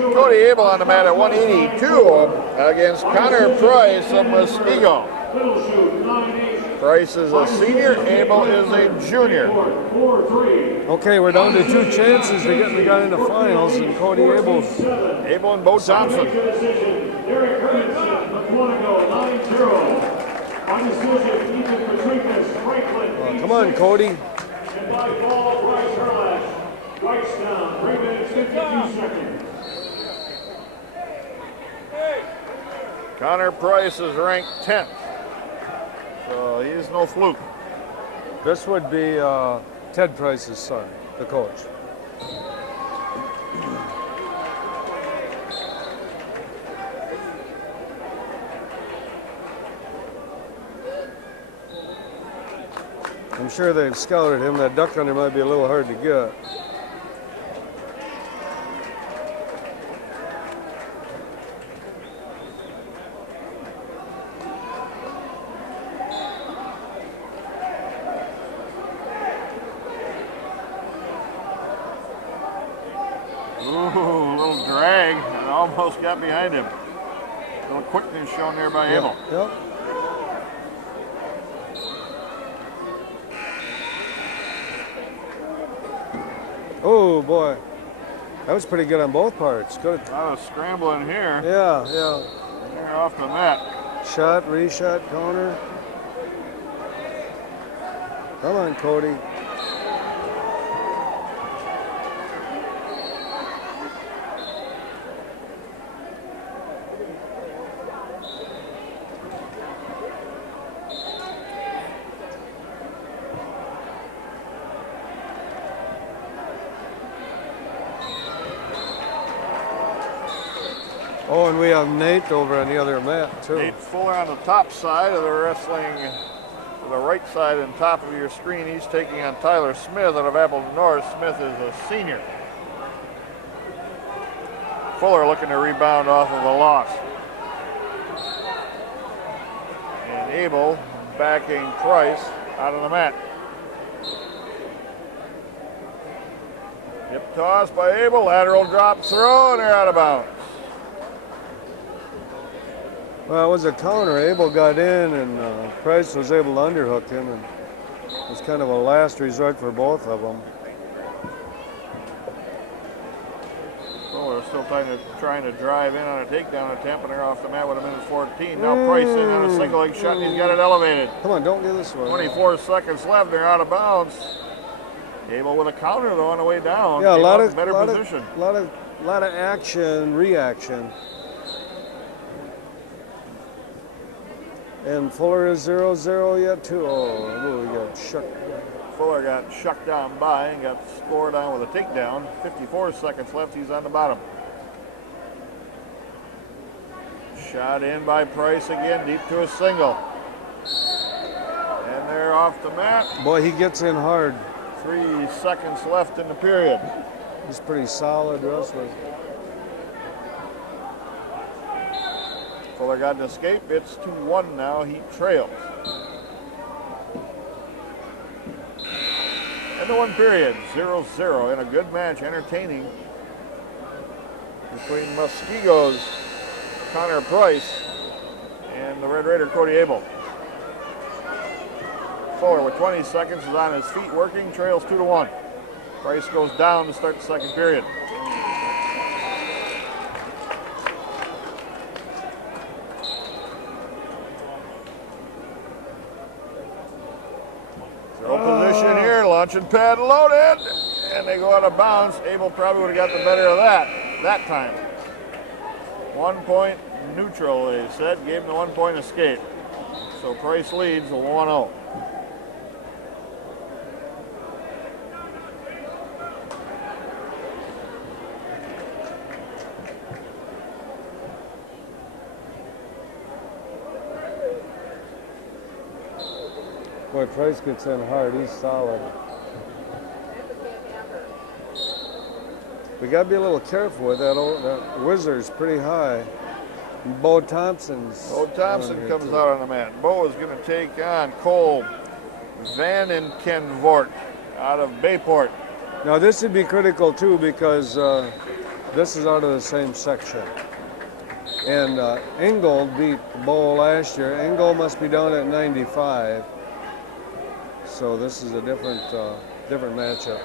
Cody Abel on the mat at 182 against Connor Price of Muskego. Price is a senior, Abel is a junior. Okay, we're down to 2 chances to get the guy in the finals, and Cody Abel and Bo Thompson. Come on, Cody. Connor Price is ranked 10th, so he's no fluke. This would be Ted Price's son, the coach. I'm sure they've scouted him. That duck hunter might be a little hard to get. Almost got behind him. A little quickness shown there by Abel. Yep. Oh boy, that was pretty good on both parts. Good. A lot of scrambling here. Yeah. They're off the mat. Shot, reshot, counter. Come on, Cody. Oh, and we have Nate over on the other mat, too. Nate Fuller on the top side of the wrestling, to the right side and top of your screen. He's taking on Tyler Smith out of Appleton North. Smith is a senior. Fuller looking to rebound off of a loss. And Abel backing Price out of the mat. Hip toss by Abel, lateral drop throw, and they're out of bounds. Well, it was a counter. Abel got in, and Price was able to underhook him, and it was kind of a last resort for both of them. Fuller still trying to drive in on a takedown attempt, and they're off the mat with a minute 14. Now Price in on a single leg shot, and he's got it elevated. Come on, don't get this one. 24 seconds left, they're out of bounds. Abel with a counter, though, on the way down. Yeah, a lot of position. lot of action, reaction. And Fuller is 0-0 yet, too. Oh, we got shucked. Fuller got shucked down by and got scored on with a takedown. 54 seconds left, he's on the bottom. Shot in by Price again, deep to a single. And they're off the mat. Boy, he gets in hard. 3 seconds left in the period. He's pretty solid wrestler. Fuller got an escape. It's 2-1 now. He trails. In the one period, 0-0 in a good match, entertaining, between Muskego's Connor Price and the Red Raider Cody Abel. Fuller with 20 seconds is on his feet working, trails 2-1. Price goes down to start the second period. Position here, launching pad loaded, and they go out of bounds. Abel probably would have got the better of that time. 1 point neutral, they said, gave him the 1 point escape. So Price leads 1-0. Boy, Price gets in hard. He's solid. We got to be a little careful with that. That Wizard's pretty high. And Bo Thompson comes out on the mat. Bo is going to take on Cole Vanenkenvoort out of Bayport. Now this would be critical too, because This is out of the same section. And Engel beat Bowl last year. Engel must be down at 95. So this is a different matchup.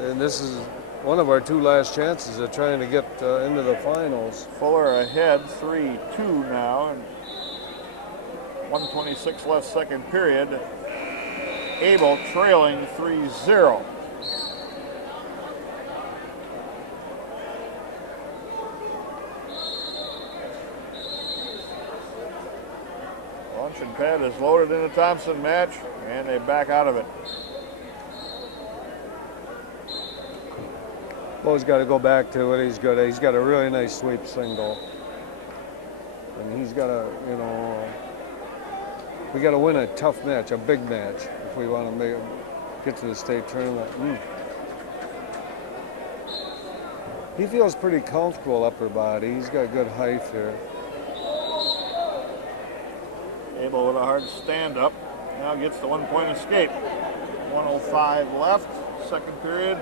And this is one of our 2 last chances of trying to get into the finals. Fuller ahead 3-2 now, and 1:26 left second period. Abel trailing 3-0. Luncheon pad is loaded in the Thompson match, and they back out of it. Bo's got to go back to it. He's got a really nice sweep single, and he's got to, we got to win a tough match, a big match, if we want to get to the state tournament. He feels pretty comfortable upper body. He's got good height here. Abel with a hard stand-up. Now gets the 1-point escape. 1:05 left, second period.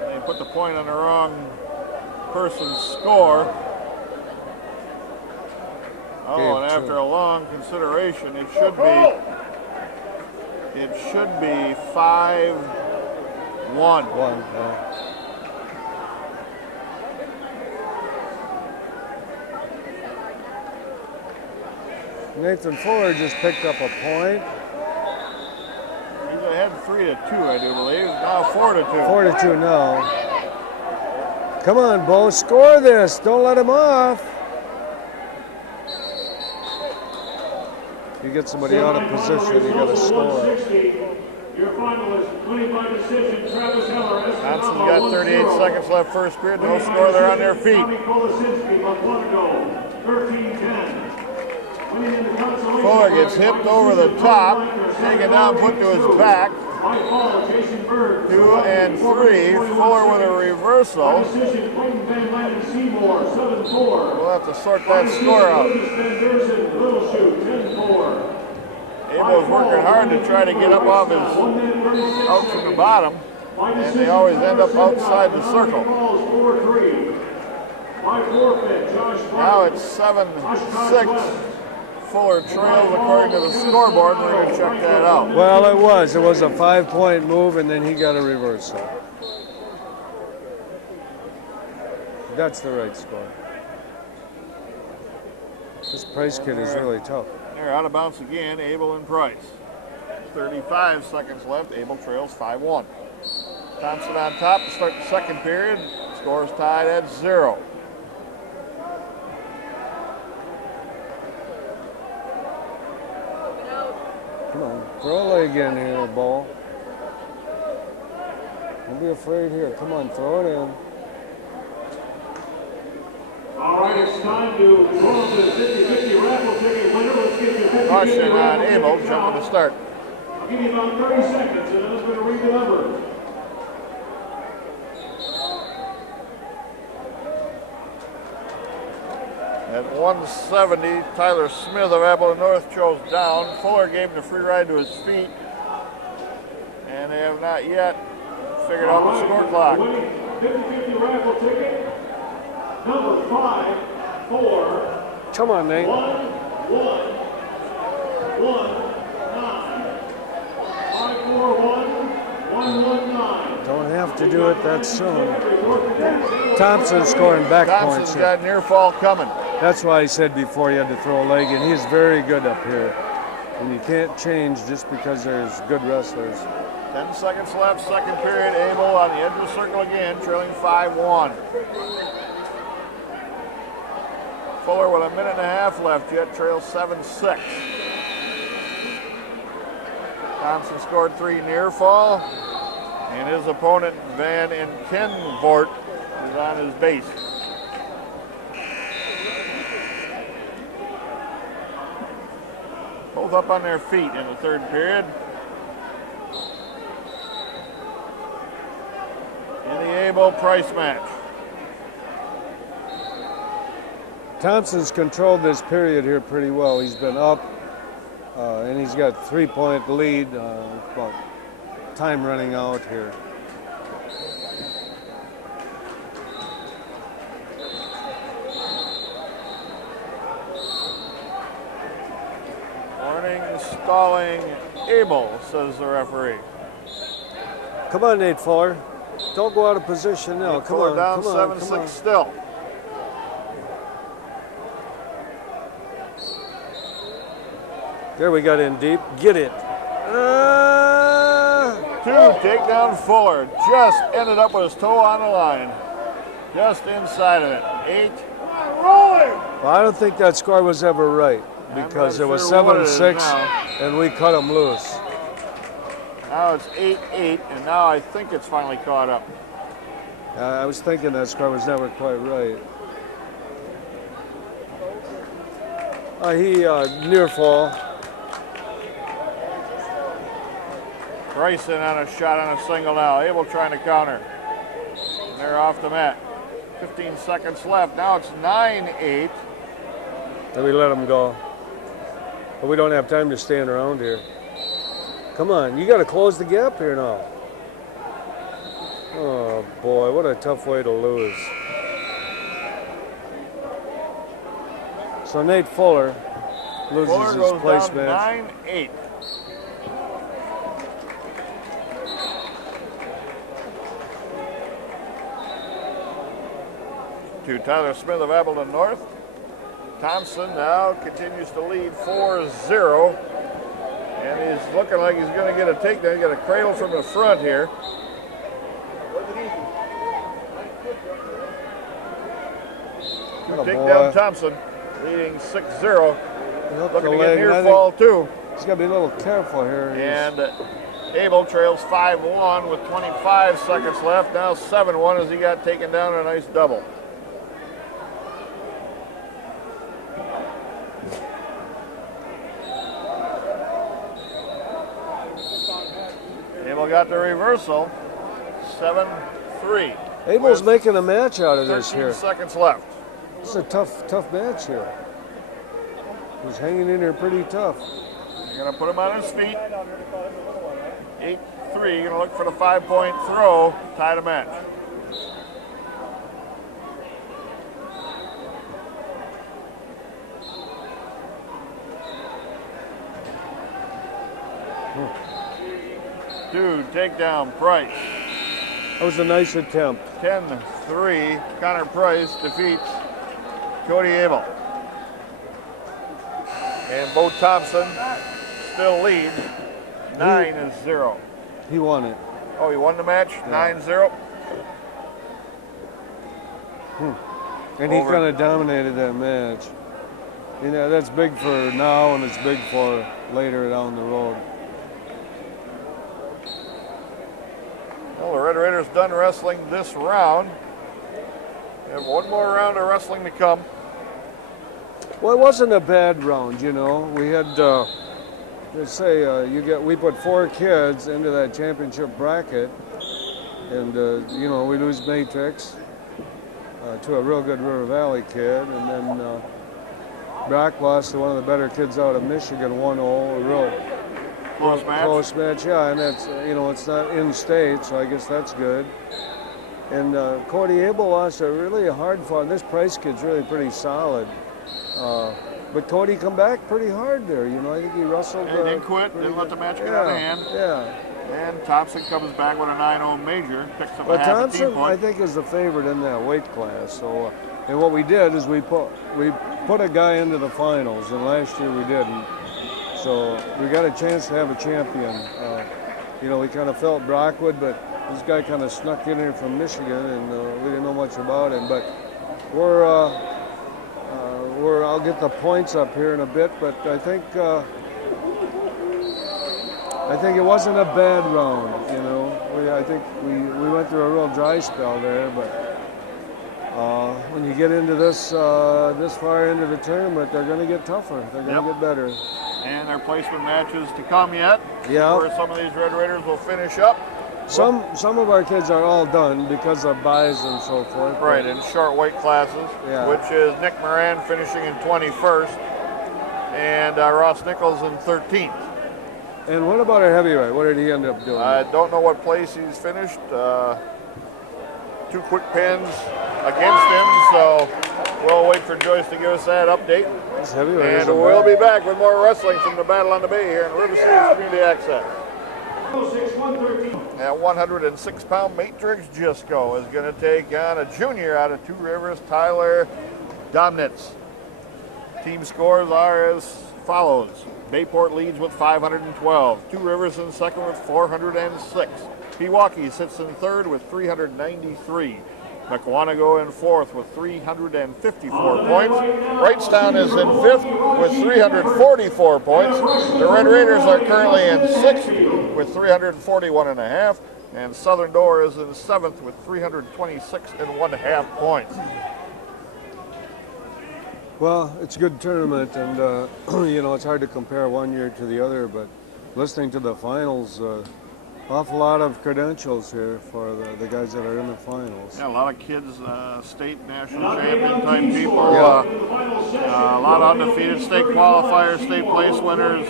And they put the point on the wrong person's score. Oh, and after a long consideration, it should be 5-1. Nathan Fuller just picked up a point. He's ahead 3-2, I do believe. Now 4-2. 4-2 now. Come on, Bo, score this. Don't let him off. You get somebody out of position, you got to score. Your finalist, winning by decision, Travis Heller. Thompson's got 38 seconds left first period. No score, they're on their feet. Fuller gets hipped over the top, taken down, put to his back. 2 and 3. Fuller with a reversal. We'll have to sort that score out. Abel's working hard to try to get up off his out from the bottom, and they always end up outside the circle. Now it's 7-6. Fuller trails according to the scoreboard. We're going to check that out. Well, it was a 5-point move, and then he got a reversal. That's the right score. This Price kid is really tough. They're out of bounds again, Abel and Price. 35 seconds left. Abel trails 5-1. Thompson on top to start the second period. Score is tied at 0. Come on, throw a leg in here, Ball. Don't be afraid here. Come on, throw it in. All right, it's time to draw the 50-50 raffle ticket winner. Let's get you 50. Caution on Abel, jumping to start. I'll give you about 30 seconds, and then I'm going to read the numbers. At 170, Tyler Smith of Appleton North chose down. Fuller gave him the free ride to his feet. And they have not yet figured out the score clock. 50-50 raffle ticket, number 5-4. Come on, Nate. 5-4-1-1-9. Don't have to do it that soon. Thompson's scoring back points Thompson's here. got near fall coming. That's why I said before you had to throw a leg in. He's very good up here. And you can't change just because there's good wrestlers. 10 seconds left, second period. Abel on the edge of the circle again, trailing 5-1. Fuller with a minute and a half left yet, trails 7-6. Thompson scored 3 near fall, and his opponent Van Enkenvoort is on his base. Both up on their feet in the third period. In the Abel-Price match. Thompson's controlled this period here pretty well. He's been up, and he's got 3-point lead. About time running out here. Stalling Abel, says the referee. Come on, Nate Fuller. Don't go out of position now. Come Fuller on, down come on, 7-6 come on. still. There we got in deep. Get it. Two, take down Fuller. Just ended up with his toe on the line. Just inside of it. 8. Well, I don't think that score was ever right because I'm it not was sure what it is 7-6 now. and we cut them loose. Now it's 8-8, and now I think it's finally caught up. I was thinking that score was never quite right. He near fall. Bryson on a shot on a single now. Abel trying to counter. And they're off the mat. 15 seconds left. Now it's 9-8. And we let them go. But we don't have time to stand around here. Come on, you got to close the gap here now. Oh boy, what a tough way to lose. So Nate Fuller loses Fuller his goes place down match. 9-8. To Tyler Smith of Appleton North. Thompson now continues to lead 4-0. And he's looking like he's going to get a takedown. He's got a cradle from the front here. Takedown Thompson, leading 6-0. Looking to get near fall too. He's got to be a little careful here. And Abel trails 5-1 with 25 seconds left. Now 7-1 as he got taken down in a nice double. Abel got the reversal. 7-3. Abel's making a match out of this 13 here. seconds left. This is a tough match here. He's hanging in there pretty tough. You're going to put him on his feet. 8-3. You're going to look for the 5-point throw. Tie the match. Two, takedown, Price. That was a nice attempt. 10-3. Connor Price defeats Cody Abel. And Bo Thompson still leads 9-0. He won it. Oh, he won the match, 9-0. And he kind of dominated that match. You know, that's big for now and it's big for later down the road. Well, the Red Raiders done wrestling this round. We have one more round of wrestling to come. Well, it wasn't a bad round, you know. We had, let's say, we put 4 kids into that championship bracket, and you know, we lose Matrix to a real good River Valley kid, and then Brock lost to one of the better kids out of Michigan, 1-0, a real Close match. Yeah, and that's, you know, it's not in state, so I guess that's good. And Cody Abel lost a really hard fought. This Price kid's really pretty solid. But Cody come back pretty hard there, you know. I think he wrestled. He didn't quit, didn't let the match get out of hand. Yeah. And Thompson comes back with a 9-0 major, picks up a half Thompson, a team point. I think, is the favorite in that weight class. So, and what we did is we put a guy into the finals, and last year we didn't. So we got a chance to have a champion. You know, we kind of felt Brock would, but this guy kind of snuck in here from Michigan, and we didn't know much about him. But I'll get the points up here in a bit, but I think it wasn't a bad round. You know, I think we went through a real dry spell there, but when you get into this far into the tournament, they're going to get tougher. They're going to get better. And their placement matches to come yet. Yeah. Where some of these Red Raiders will finish up. Some of our kids are all done because of buys and so forth. Right, in short weight classes, which is Nick Moran finishing in 21st and Ross Nichols in 13th. And what about our heavyweight? What did he end up doing? I don't know what place he's finished. 2 quick pins against him, so we'll wait for Joyce to give us that update. And we'll be back with more wrestling from the Battle on the Bay here in River City Community Access. At 106-pound, Matrix Jisco is going to take on a junior out of Two Rivers, Tyler Domnitz. Team scores are as follows. Bayport leads with 512. Two Rivers in second with 406. Pewaukee sits in third with 393. Mukwonago in fourth with 354 points. Wrightstown is in fifth with 344 points. The Red Raiders are currently in sixth with 341.5. And Southern Door is in seventh with 326.5 points. Well, it's a good tournament, and you know, it's hard to compare one year to the other, but listening to the finals, awful lot of credentials here for the guys that are in the finals. Yeah, a lot of kids, state, national champion type people, a lot of undefeated state qualifiers, state place winners.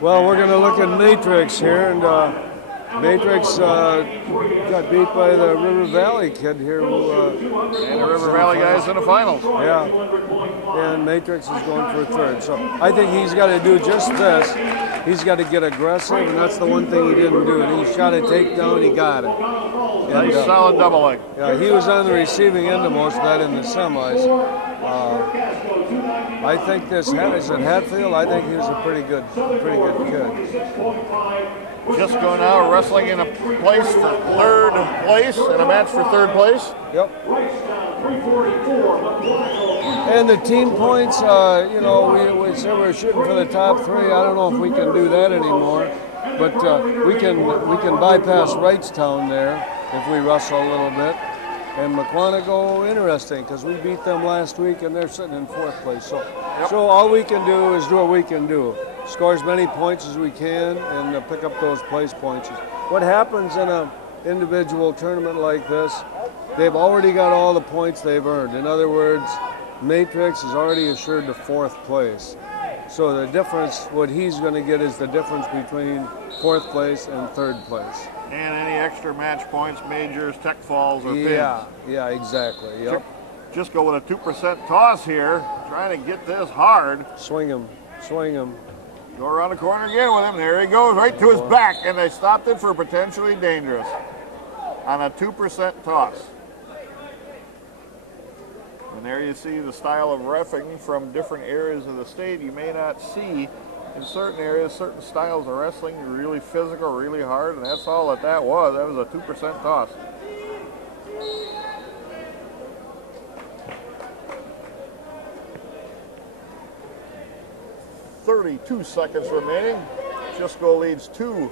Well, we're going to look at Matrix here, and Matrix got beat by the River Valley kid here. And the River Valley guys in the finals. Yeah, and Matrix is going for a third. So I think he's got to do just this. He's got to get aggressive, and that's the one thing he didn't do. And he shot a takedown, he got it. Nice solid double leg. Yeah, he was on the receiving end of most of that in the semis. I think this is at Hatfield. I think he was a pretty good kid. Jisco now wrestling in a place for third place, in a match for third place. Yep. And the team points, you know, we said we're shooting for the top three. I don't know if we can do that anymore, but we can bypass Wrightstown there if we wrestle a little bit. And Mukwonago, interesting, because we beat them last week and they're sitting in fourth place. So all we can do is do what we can do. Score as many points as we can and pick up those place points. What happens in an individual tournament like this, they've already got all the points they've earned. In other words, Matrix is already assured the fourth place. So the difference, what he's going to get is the difference between fourth place and third place. And any extra match points, majors, tech falls, or pins. Yeah, exactly. Yep. Just go with a 2% toss here, trying to get this hard. Swing him. Go around the corner again with him. There he goes, right to his back, and they stopped it for potentially dangerous on a 2% toss. And there you see the style of reffing from different areas of the state. You may not see in certain areas, certain styles of wrestling, really physical, really hard, and that's all that was. That was a 2% toss. .32 seconds remaining. Jisco leads 2-0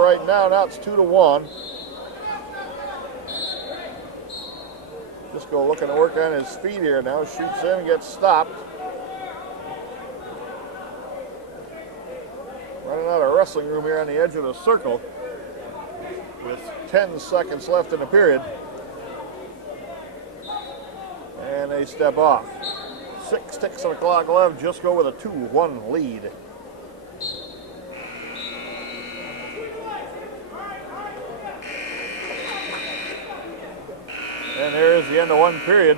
right now. Now it's 2-1. Jisco looking to work on his feet here now. Shoots in, gets stopped. Running out of wrestling room here on the edge of the circle with 10 seconds left in the period. And they step off. 6 ticks of the clock left. Jisco with a 2-1 lead. And there's the end of one period.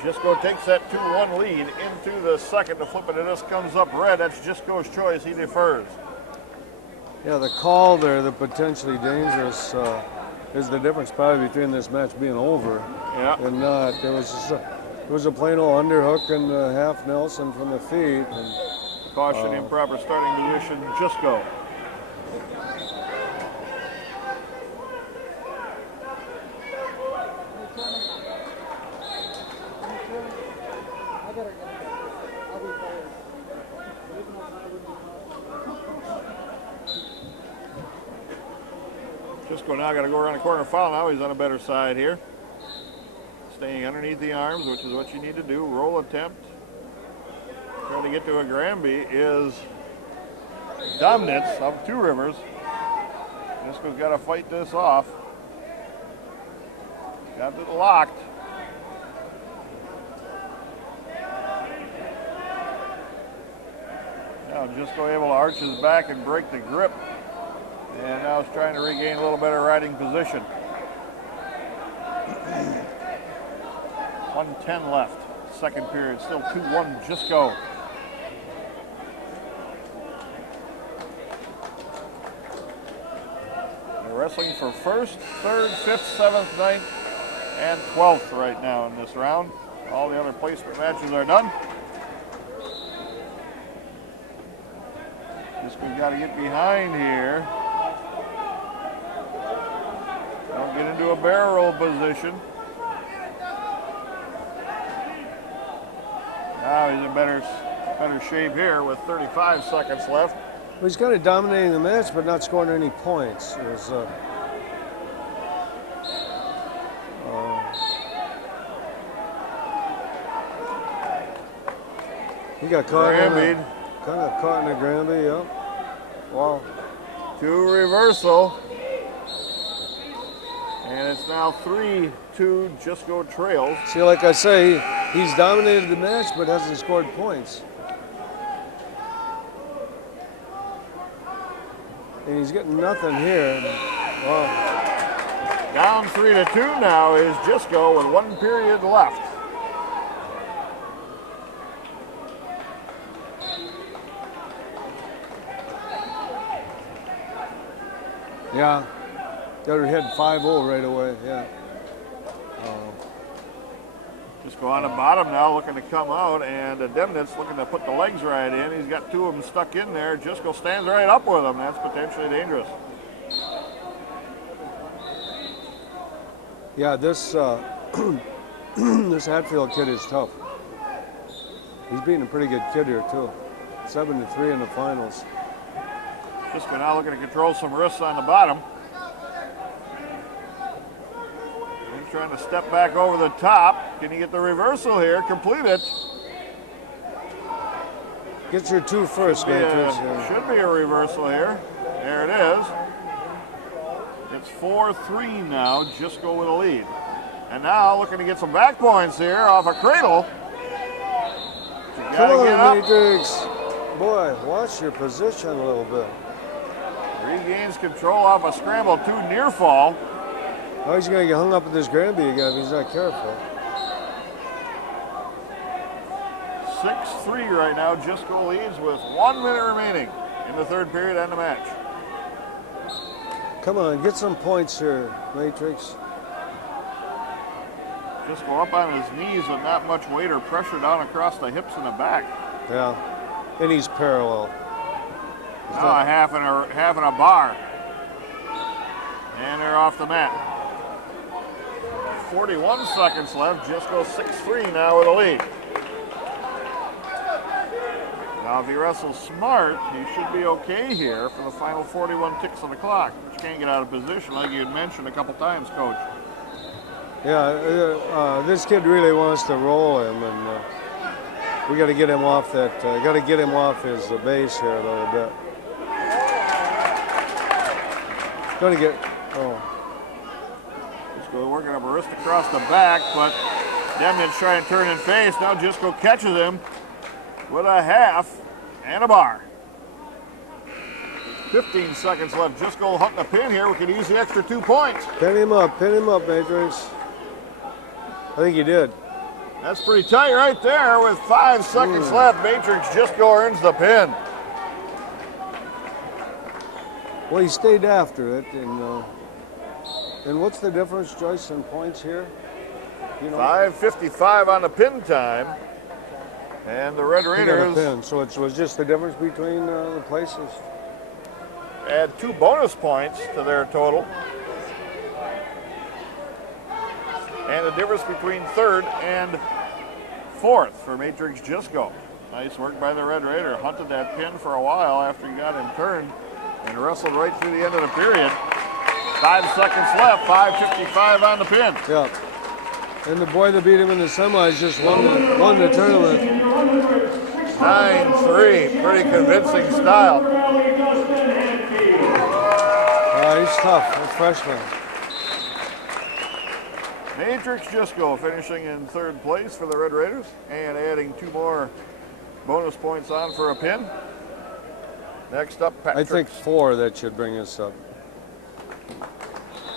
Jisco takes that 2-1 lead into the second. The flip of this comes up red. That's Jisco's choice. He defers. Yeah, the call there, the potentially dangerous, is the difference probably between this match being over and not. It was a plain old underhook and half Nelson from the feet. And, caution, improper starting position, Jisco. Jisco now got to go around the corner foul. Now he's on a better side here. Staying underneath the arms, which is what you need to do. Roll attempt. Trying to get to a Granby is Domnitz of Two Rivers. Jisco's got to fight this off. Got it locked. Now Jisco able to arch his back and break the grip. And now he's trying to regain a little better riding position. 1:10 left. Second period, still 2-1, just go. They're wrestling for first, third, fifth, seventh, ninth, and 12th right now in this round. All the other placement matches are done. Just we've got to get behind here. Don't get into a barrel roll position. Now he's in better shape here with 35 seconds left. Well, he's kind of dominating the match, but not scoring any points. It was, he got caught in a Granby, yep. Wow. To reversal. And it's now 3-2 Just Go Trails. See, like I say, he's dominated the match, but hasn't scored points. And he's getting nothing here. Wow. Down 3-2 now is Just Go with 1 period left. Yeah. Got her head 5-0 right away, yeah. Just go on the bottom now, looking to come out, and Demnitz looking to put the legs right in. He's got 2 of them stuck in there. Just go stands right up with them. That's potentially dangerous. Yeah, this this Hatfield kid is tough. He's beating a pretty good kid here too. 7-3 in the finals. Just go now looking to control some wrists on the bottom. Trying to step back over the top. Can he get the reversal here? Complete it. Get your 2 first, Matrix. Should be a reversal here. There it is. It's 4-3 now. Just Go with a lead. And now looking to get some back points here off a cradle. Come on, Matrix. Boy, watch your position a little bit. Regains control off a scramble 2 near fall. Oh, he's going to get hung up with this Granby again if he's not careful. 6-3 right now. Just Go leads with 1 minute remaining in the third period and the match. Come on, get some points here, Matrix. Just Go up on his knees with not much weight or pressure down across the hips and the back. Yeah, and he's parallel. Now a half and a bar. And they're off the mat. 41 seconds left. Just Go 6-3 now with a lead. Now if he wrestles smart, he should be okay here for the final 41 ticks on the clock. But you can't get out of position like you had mentioned a couple times, Coach. Yeah, this kid really wants to roll him, and we got to get him off that. Got to get him off his base here a little bit. Going to get. Oh. Just Go working up a wrist across the back, but Demnitz trying to turn and face. Now Just Go catches him with a half and a bar. 15 seconds left. Just Go hunting a pin here. We could use the extra 2 points. Pin him up, Matrix. I think he did. That's pretty tight right there with 5 seconds left. Matrix Just Go earns the pin. Well, he stayed after it, and what's the difference, Joyce, in points here? You know, 5:55 on the pin time, and the Red he got a Raiders pin, so it was just the difference between the places. add 2 bonus points to their total, and the difference between third and fourth for Matrix Just Go. Nice work by the Red Raider. Hunted that pin for a while after he got him turned and wrestled right through the end of the period. 5 seconds left, 5:55 on the pin. Yeah. And the boy that beat him in the semis just won the tournament. 9-3, pretty convincing style. He's tough, a freshman. Matrix Just Go finishing in third place for the Red Raiders and adding 2 more bonus points on for a pin. Next up, Patrick. I think 4 that should bring us up.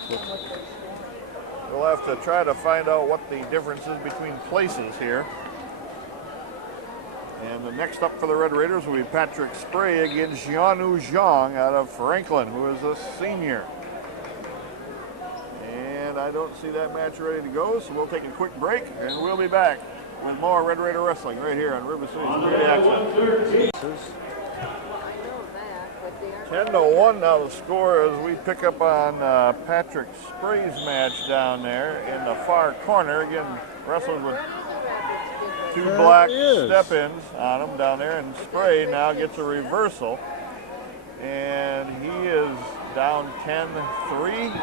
We'll have to try to find out what the difference is between places here. And the next up for the Red Raiders will be Patrick Spray against Jianu Zhang out of Franklin, who is a senior. And I don't see that match ready to go, so we'll take a quick break, and we'll be back with more Red Raider Wrestling right here on River City's Community Access. 10-1 now the score as we pick up on Patrick Spray's match down there in the far corner. Again, wrestlers with two black step-ins on him down there, and Spray now gets a reversal. And he is down 10-3.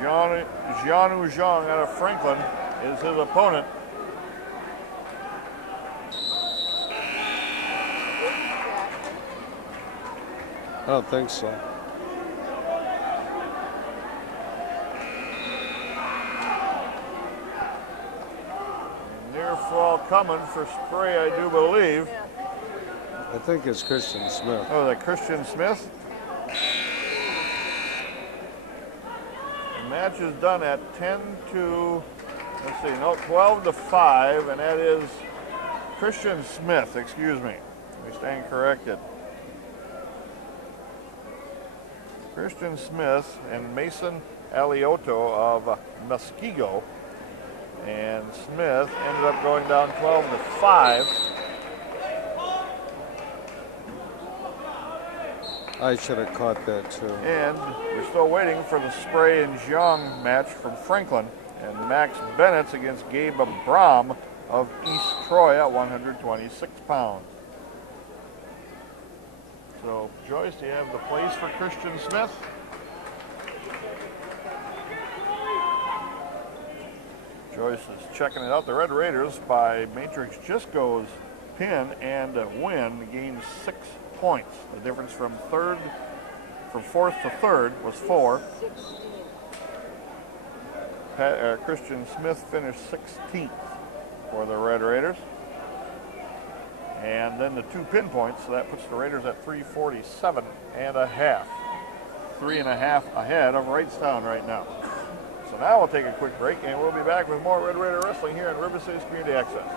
Jianu Zhang out of Franklin is his opponent. I don't think so. Near fall coming for Spray, I do believe. I think it's Christian Smith. Oh, that Christian Smith? The match is done at 12-5, and that is Christian Smith, excuse me. We stand corrected. Christian Smith and Mason Aliotto of Muskego. And Smith ended up going down 12-5. I should have caught that too. And we're still waiting for the Spray and Zhang match from Franklin. And Max Bennett's against Gabe Abram of East Troy at 126 pounds. So, Joyce, do you have the place for Christian Smith? Joyce is checking it out. The Red Raiders, by Matrix Jisco's pin and win, gained 6 points. The difference from fourth to third was 4. Christian Smith finished 16th for the Red Raiders. And then the 2 pinpoints, so that puts the Raiders at 347 and a half. 3.5 ahead of Wrightstown right now. So now we'll take a quick break, and we'll be back with more Red Raider Wrestling here on River City's Community Access.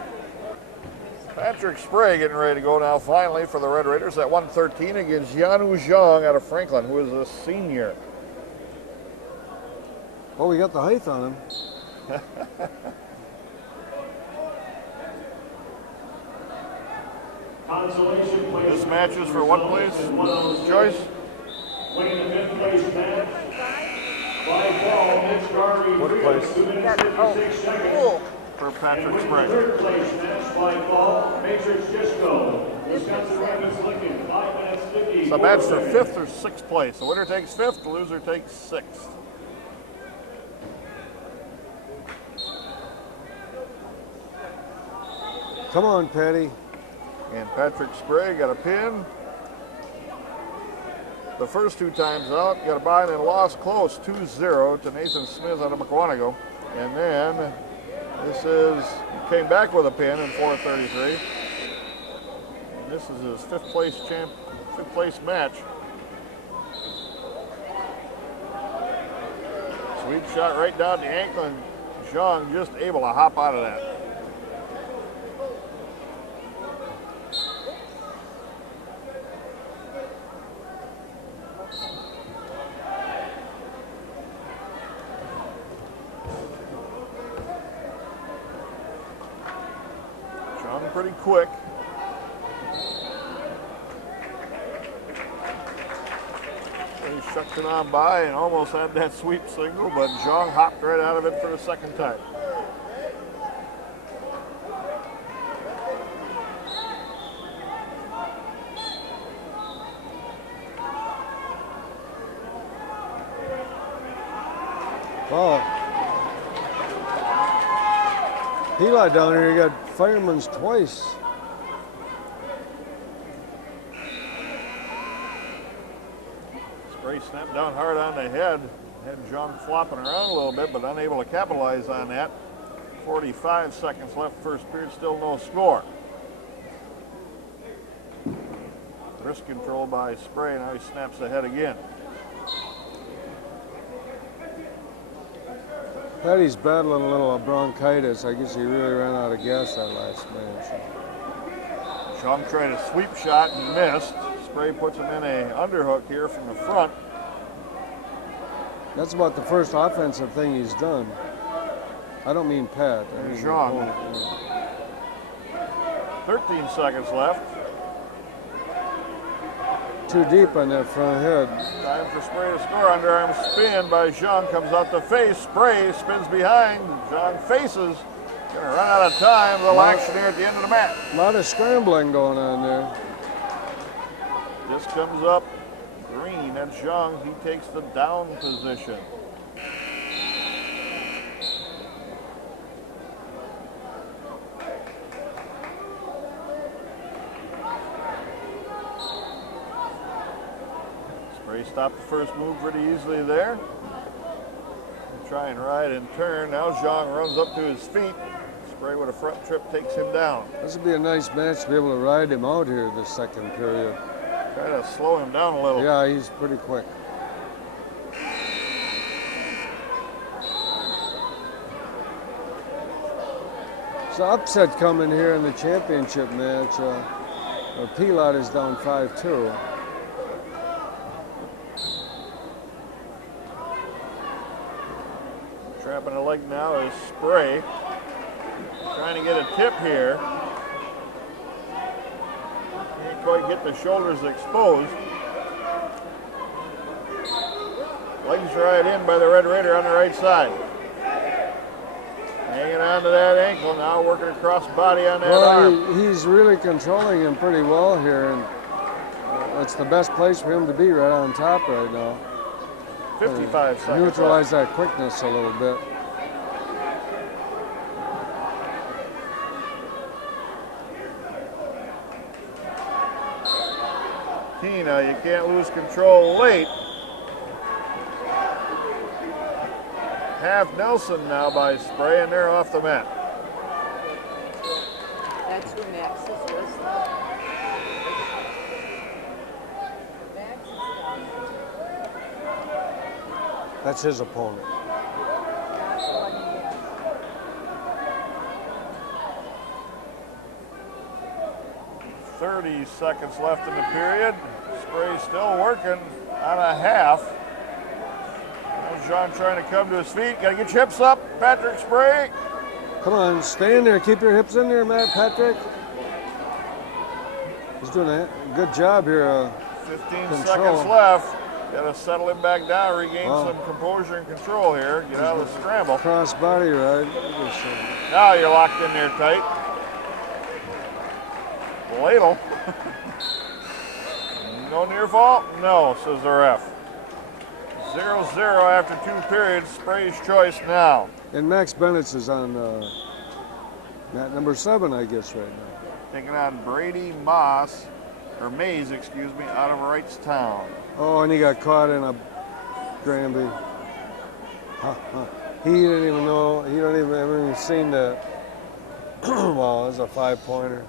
Patrick Spray getting ready to go now finally for the Red Raiders at 113 against Jianu Zhang out of Franklin, who is a senior. Oh, we got the height on him. This match is for what place, Joyce? Winning the 5th place match by fall, Mitch Garvey, What place? 2 minutes 56 seconds. For Patrick And Spray. winning the 3rd place match by fall, Matrix Jisco. Wisconsin Rapids Lincoln, 5 minutes 50. It's a match for 5th or 6th place. The winner takes 5th, the loser takes 6th. Come on, Patty. And Patrick Spray got a pin. The first 2 times out, got a bind and lost close, 2-0 to Nathan Smith out of McWanago. And then came back with a pin in 4:33. And this is his 5th place match. Sweet shot right down the ankle, and Zhang just able to hop out of that. Pretty quick. He shucked it on by and almost had that sweep single, but Zhang hopped right out of it for the 2nd time. Oh. Eli down here, you got firemen's twice. Spray snapped down hard on the head. Had Zhang flopping around a little bit, but unable to capitalize on that. 45 seconds left first period, still no score. wrist control by Spray. Now he snaps the head again. Patty's battling a little bronchitis. I guess he really ran out of gas that last match. Jung tried a sweep shot and missed. Spray puts him in a underhook here from the front. That's about the first offensive thing he's done. I don't mean Pat. I mean Jung. 13 seconds left. Too deep on that front head. Time for Spray to score. Underarm spin by Jung. Comes out the face. Spray spins behind. Jung faces. Gonna run out of time. A little action here at the end of the match. A lot of scrambling going on there. This comes up green. That's Jung. He takes the down position. Spray stopped the first move pretty easily there. Try and ride and turn. Now Jung runs up to his feet. Spray with a front trip takes him down. This would be a nice match to be able to ride him out here this second period. Try to slow him down a little. Yeah, he's pretty quick. It's an upset coming here in the championship match. Pilot is down 5-2. Trapping a leg now is Spray. Trying to get a tip here. Can't quite get the shoulders exposed. Legs right in by the Red Raider on the right side. Hanging on to that ankle, now working across body on that arm. He's really controlling him pretty well here, and it's the best place for him to be, right on top right now. 55 seconds. Neutralize that quickness a little bit. Tina, you can't lose control late. Half Nelson now by Spray, and they're off the mat. That's where Max is listening. Max is down. That's his opponent. That's what he has. – 30 seconds left in the period. Spray still working on a half. John trying to come to his feet. Got to get your hips up. Patrick Spray. Come on, stay in there. Keep your hips in there, Matt Patrick. He's doing a good job here. 15 seconds left. Got to settle him back down, regain some composure and control here. Get out of the scramble. Cross body ride. Now you're locked in there tight. Ladle. No near fall? No, says the ref. 0-0 after 2 periods. Spray's choice now. And Max Bennett's is on mat number 7, I guess, right now. Taking on Brady Mays, excuse me, out of Wrightstown. Oh, and he got caught in a Granby. He didn't even know. He don't even ever even seen that. Wow, it's a 5-pointer.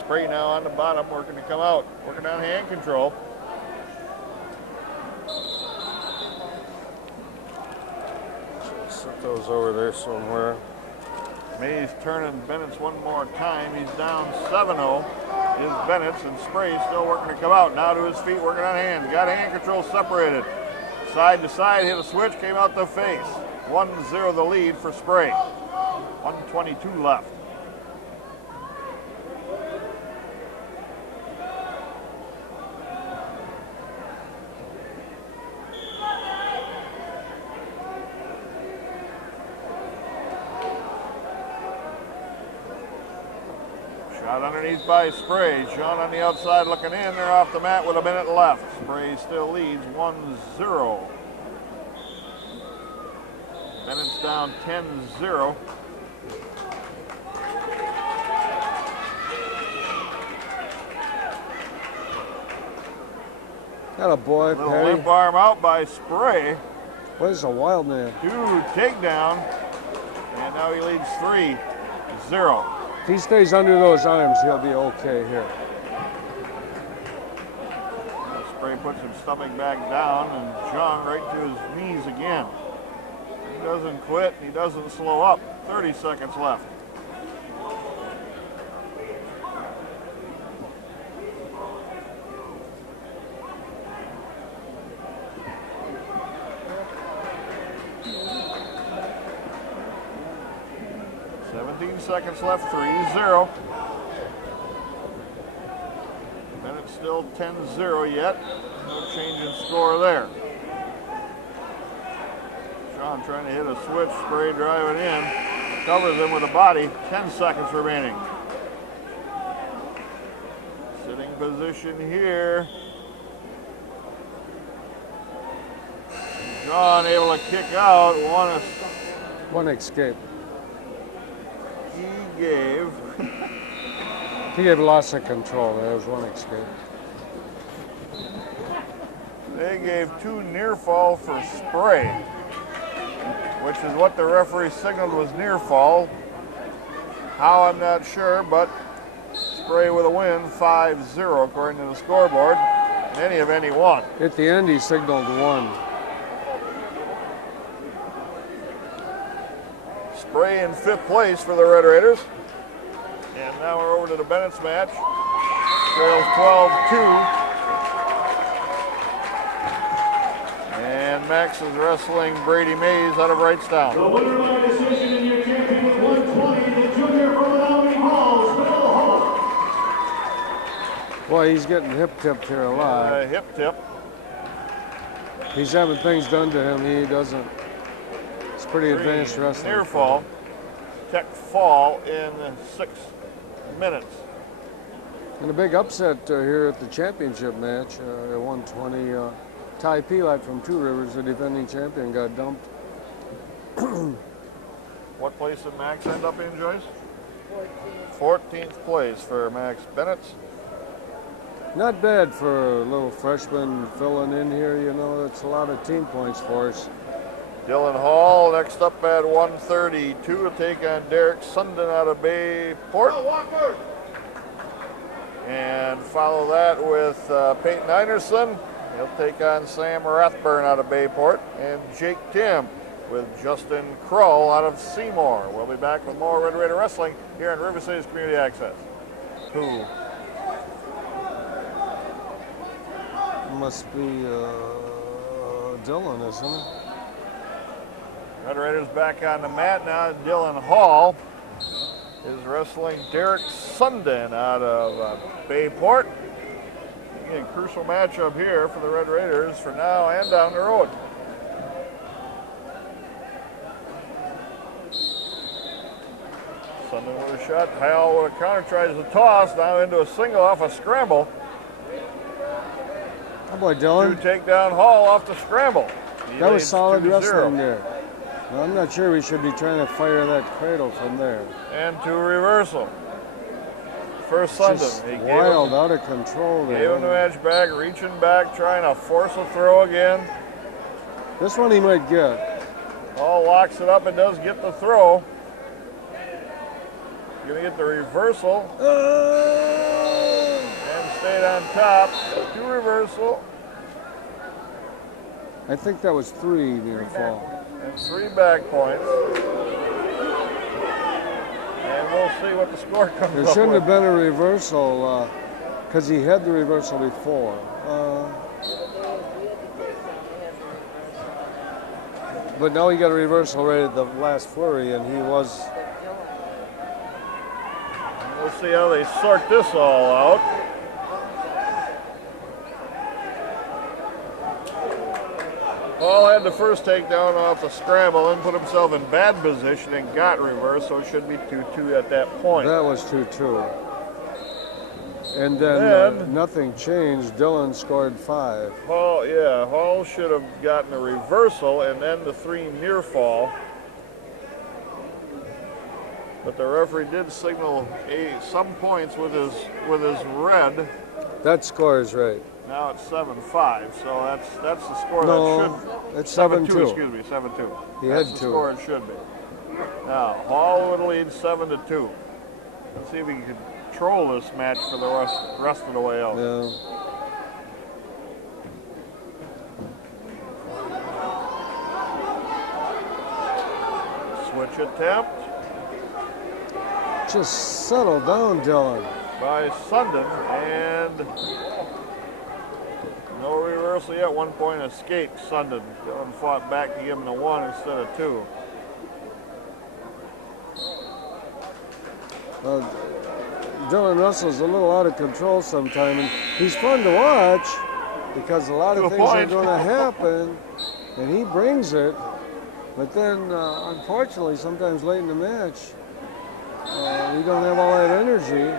Spray now on the bottom, working to come out. Working on hand control. Set those over there somewhere. Mays turning Bennett's one more time. He's down 7-0. Is Bennett's, and Spray still working to come out. Now to his feet, working on hands. Got hand control separated. Side to side, hit a switch, came out the face. 1-0 the lead for Spray. 1:22 left. Shot underneath by Spray. Sean on the outside looking in. They're off the mat with a minute left. Spray still leads 1-0. Bennett's down 10-0. Got a boy, Little Patty. limp arm out by Spray. What is a wild man? 2 takedown. And now he leads 3-0. If he stays under those arms, he'll be okay here. Spray puts his stomach back down and John right to his knees again. He doesn't quit, he doesn't slow up. 30 seconds left. Seconds left, 3-0. And it's still 10-0 yet. No change in score there. Sean trying to hit a switch, Spray driving in. Covers him with a body, 10 seconds remaining. Sitting position here. John able to kick out, One escape. He gave loss of control. There was one escape. They gave 2 near fall for Spray, which is what the referee signaled was near fall. How, I'm not sure, but Spray with a win, 5-0 according to the scoreboard. In any event, he won. At the end, he signaled 1. Spray in 5th place for the Red Raiders. And now we're over to the Bennett's match. Trails 12-2. And Max is wrestling Brady Mays out of Wrightstown. The winner by decision in your champion with 120, the junior from Menominee Falls, Bill Hall. Boy, he's getting hip-tipped here a lot. Hip tip. He's having things done to him. He doesn't. It's pretty advanced wrestling. Near fall. Tech fall in 6 minutes. And a big upset here at the championship match at 120. Ty Pelot from Two Rivers, the defending champion, got dumped. What place did Max end up in, Joyce? 14th place for Max Bennett. Not bad for a little freshman filling in here, you know. That's a lot of team points for us. Dylan Hall next up at 132 to take on Derek Sundin out of Bayport. And follow that with Peyton Einerson. He'll take on Sam Rathburn out of Bayport. And Jake Tim with Justin Krull out of Seymour. We'll be back with more Red Raider Wrestling here on River City's Community Access. Who? Must be Dylan, isn't it? Red Raiders back on the mat now. Dylan Hall is wrestling Derek Sundin out of Bayport. A crucial matchup here for the Red Raiders for now and down the road. Sundin with a shot. Hall with a counter, tries to toss now into a single off a scramble. Oh boy, Dylan. To take down Hall off the scramble. That was solid wrestling there. Well, I'm not sure we should be trying to fire that cradle from there. And to reversal. First Sundin. He wild, out of control there. Gave him the match back, reaching back, trying to force a throw again. This one he might get. Hall locks it up and does get the throw. Gonna get the reversal. And stayed on top. 2 reversal. I think that was 3 near fall. And 3 back points. And we'll see what the score comes up with. There shouldn't have been a reversal because he had the reversal before. But now he got a reversal right at the last flurry, and he was. We'll see how they sort this all out. Hall had the first takedown off the scramble and put himself in bad position and got reversed, so it should be 2-2 at that point. That was 2-2. And then nothing changed. Dylan scored 5. Hall should have gotten a reversal and then the 3 near fall. But the referee did signal some points with his red. That score is right. Now it's 7-5, so that's the score No, that should. it's 7-2. 7-2. Excuse me, 7-2. He that's had the 2. score it should be. Now, Hall would lead 7-2. Let's see if we can control this match for the rest of the way out. Yeah. Switch attempt Just settle down, Dylan. by Sundin, and no reversal yet. 1 point escape, Sundin. Dylan fought back to give him the 1 instead of 2. Dylan Russell's a little out of control sometime, and he's fun to watch because a lot of To a things are point. going to happen, and he brings it. But then, unfortunately, sometimes late in the match, we don't have all that energy.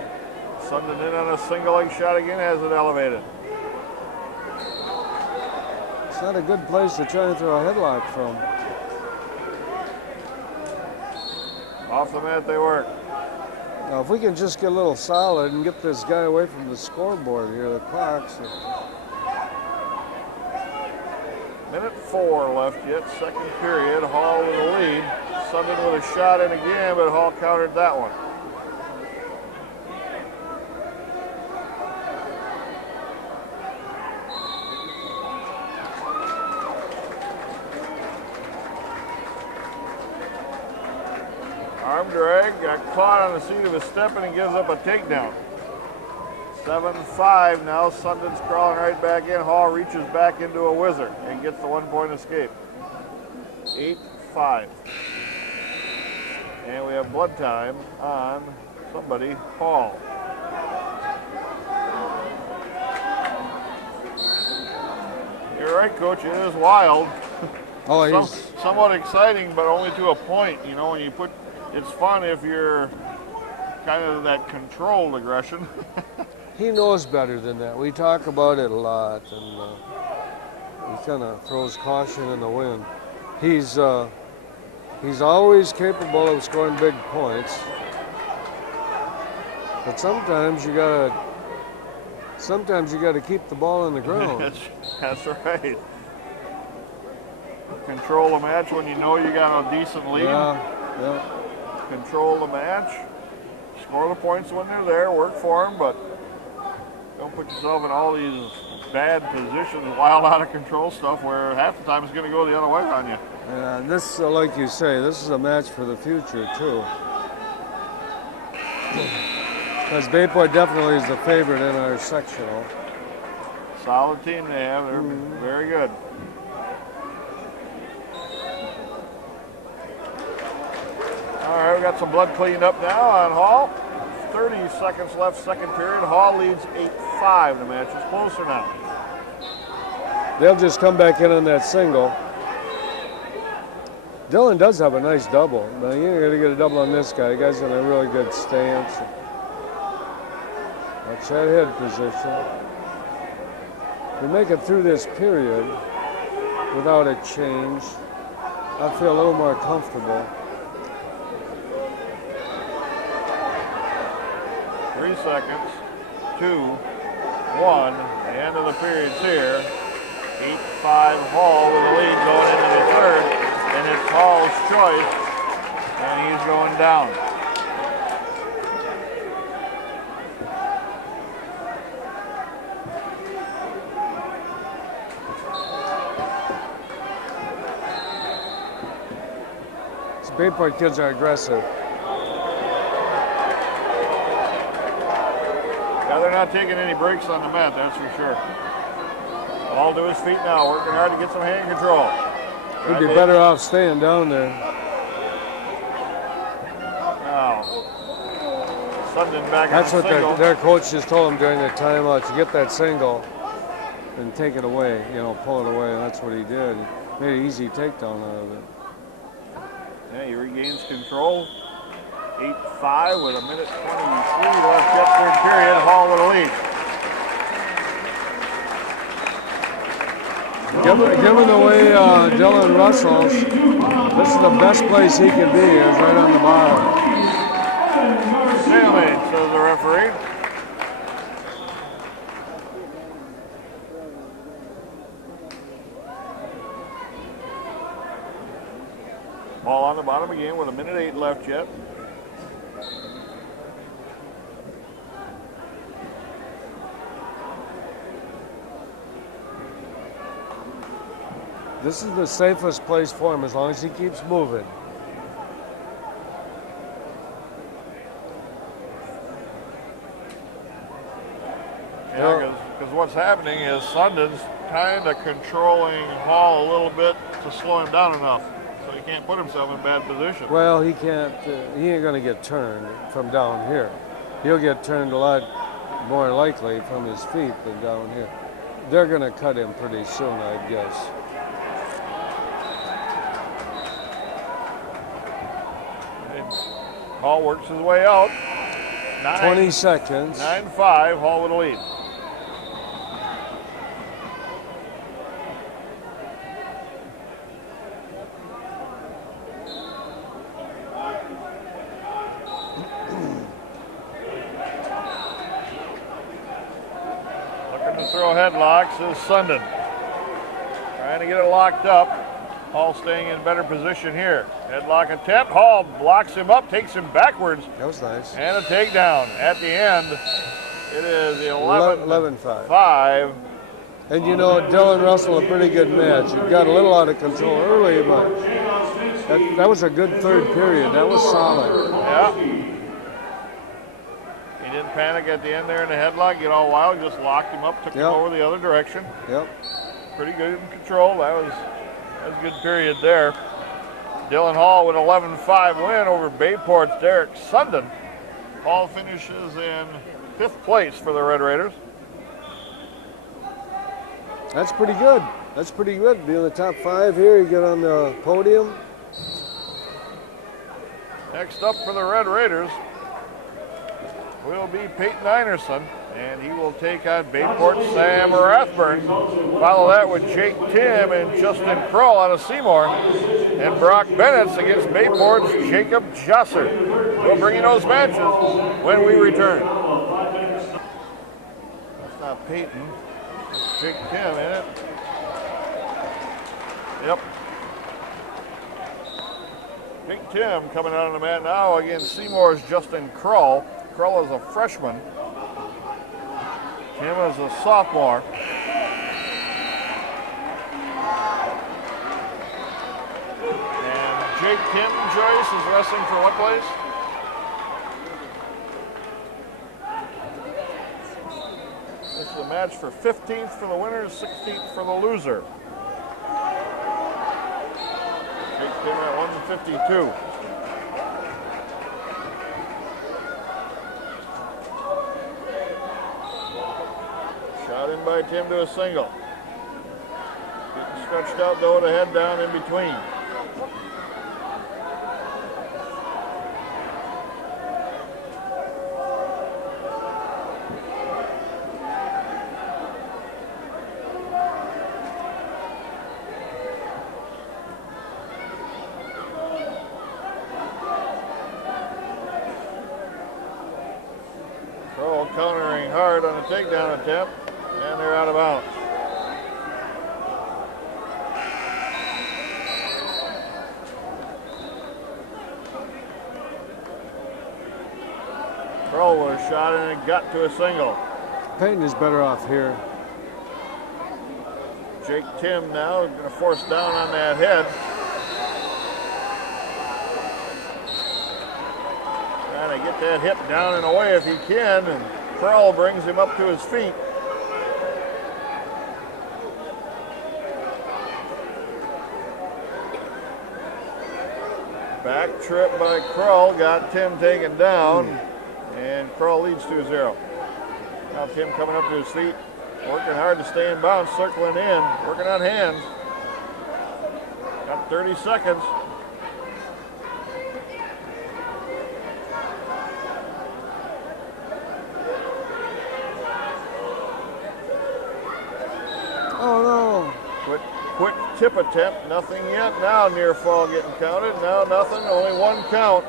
Sundin in on a single leg shot again, has it elevated. It's not a good place to try and throw a headlock from. Off the mat they work. Now, if we can just get a little solid and get this guy away from the scoreboard here, the clocks. Minute 4 left yet, second period. Hall with the lead. Sundin with a shot in again, but Hall countered that one. Arm drag, got caught on the seat of his step, and he gives up a takedown. 7-5 now. Sundin's crawling right back in. Hall reaches back into a whizzer and gets the 1 point escape. 8-5. And we have blood time on somebody, Hall. You're right, Coach. It is wild. Oh, he's Somewhat exciting, but only to a point. You know, when you put, it's fun if you're kind of that controlled aggression. he knows better than that. We talk about it a lot, and he kind of throws caution in the wind. He's always capable of scoring big points, but sometimes you gotta keep the ball on the ground. That's right. Control the match when you know you got a decent lead. Yeah. Control the match. Score the points when they're there. Work for them, but don't put yourself in all these bad positions, wild, out of control stuff where half the time it's going to go the other way on you. Yeah, this, like you say, this is a match for the future too. Because Bayport definitely is the favorite in our sectional. Solid team they have. They're very good. All right, we got some blood cleaned up now on Hall. 30 seconds left, second period. Hall leads 8-5. The match is closer now. They'll just come back in on that single. Dylan does have a nice double. Now you ain't gonna get a double on this guy. The guy's in a really good stance. Watch that head position. We make it through this period without a change. I feel a little more comfortable. 3 seconds, 2, 1. The end of the period's here. 8-5 Hall with the lead going into the third, and it's Hall's choice, and he's going down. These Bayport kids are aggressive. Yeah, they're not taking any breaks on the mat, that's for sure. Hall to his feet now, working hard to get some hand control. He'd be better off staying down there. Now, Sundin back That's on what the single. their coach just told him during the timeout, to get that single and take it away, pull it away, and that's what he did. He made an easy takedown out of it. Yeah, he regains control. 8-5 with a minute 23 left yet, third period. Hall with a lead. Given the way Dylan Russell's, this is the best place he could be, is right on the bottom. Stalemate, says the referee. Ball on the bottom again with 1:08 left yet. This is the safest place for him as long as he keeps moving. Yeah, because what's happening is Sundon's kind of controlling Hall a little bit to slow him down enough, so he can't put himself in bad position. Well, he can't. He ain't going to get turned from down here. He'll get turned a lot more likely from his feet than down here. They're going to cut him pretty soon, I guess. Hall works his way out. 20 seconds. 9-5, Hall with a lead. Looking to throw headlocks is Sundon. Trying to get it locked up. Hall staying in better position here. Headlock attempt. Hall blocks him up, takes him backwards. That was nice. And a takedown. At the end, it is 11-5. And you know, Dylan Russell, a pretty good match. He got a little out of control early, but that was a good third period. That was solid. Yeah. He didn't panic at the end there in the headlock, get all wild, just locked him up, took him over the other direction. Yep. Pretty good in control. That was a good period there. Dylan Hall with 11-5 win over Bayport's Derek Sundon. Hall finishes in 5th place for the Red Raiders. That's pretty good. That's pretty good. Be in the top 5 here. You get on the podium. Next up for the Red Raiders will be Peyton Einerson, and he will take on Bayport's Sam Rathburn. Follow that with Jake Tim and Justin Kroll out of Seymour, and Brock Bennett against Bayport's Jacob Josser. We'll bring you those matches when we return. That's not Peyton. It's Jake Tim, isn't it? Yep. Jake Tim coming out on the mat now against Seymour's Justin Kroll. Kroll is a freshman. Tim is a sophomore. And Jake Tim, Joyce, is wrestling for what place? This is a match for 15th for the winner, 16th for the loser. Jake Tim at 152. Shot in by Tim to a single. Getting stretched out though with a head down in between. Kroll countering hard on a takedown attempt. And they're out of bounds. Kroll was shot and it got to a single. Peyton is better off here. Jake Tim now going to force down on that head. Trying to get that hip down and away if he can, and Kroll brings him up to his feet. Back trip by Kroll got Tim taken down, and Kroll leads 2-0. Now Tim coming up to his feet, working hard to stay in bounds, circling in, working on hands. Got 30 seconds. Oh no. Quick tip attempt, nothing yet. Now near fall getting counted. Now nothing, only one count.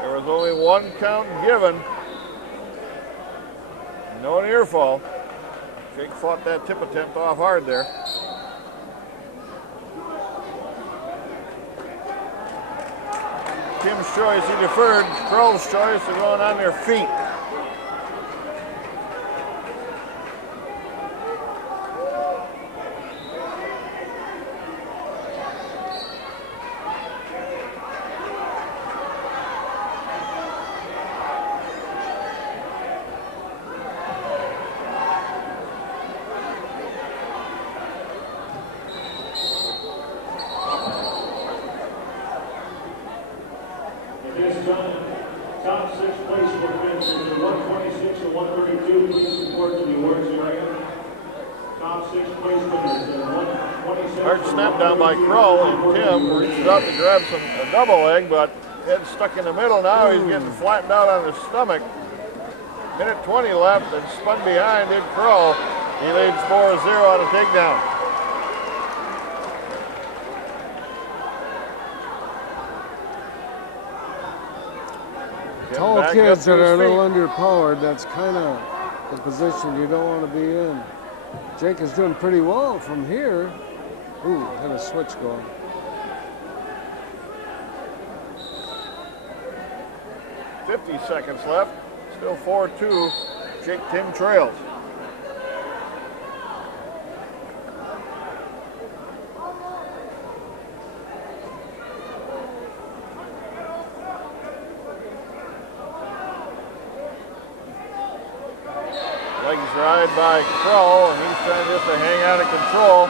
There was only one count given. No near fall. Jake fought that tip attempt off hard there. Tim's choice, he deferred. Kroll's choice, they're going on their feet. Hard snap down by Kroll, and Tim reaches out to grab a double leg, but head stuck in the middle now. He's getting flattened out on his stomach. Minute 20 left, and spun behind did Kroll. He leads 4-0 on a takedown. Tall kids that are a little underpowered, that's kind of the position you don't want to be in. Jake is doing pretty well from here. Ooh, had a switch going. .50 seconds left. Still 4-2. Jake Tim trails. Legs ride by Kroll, and he's trying just to hang out of control.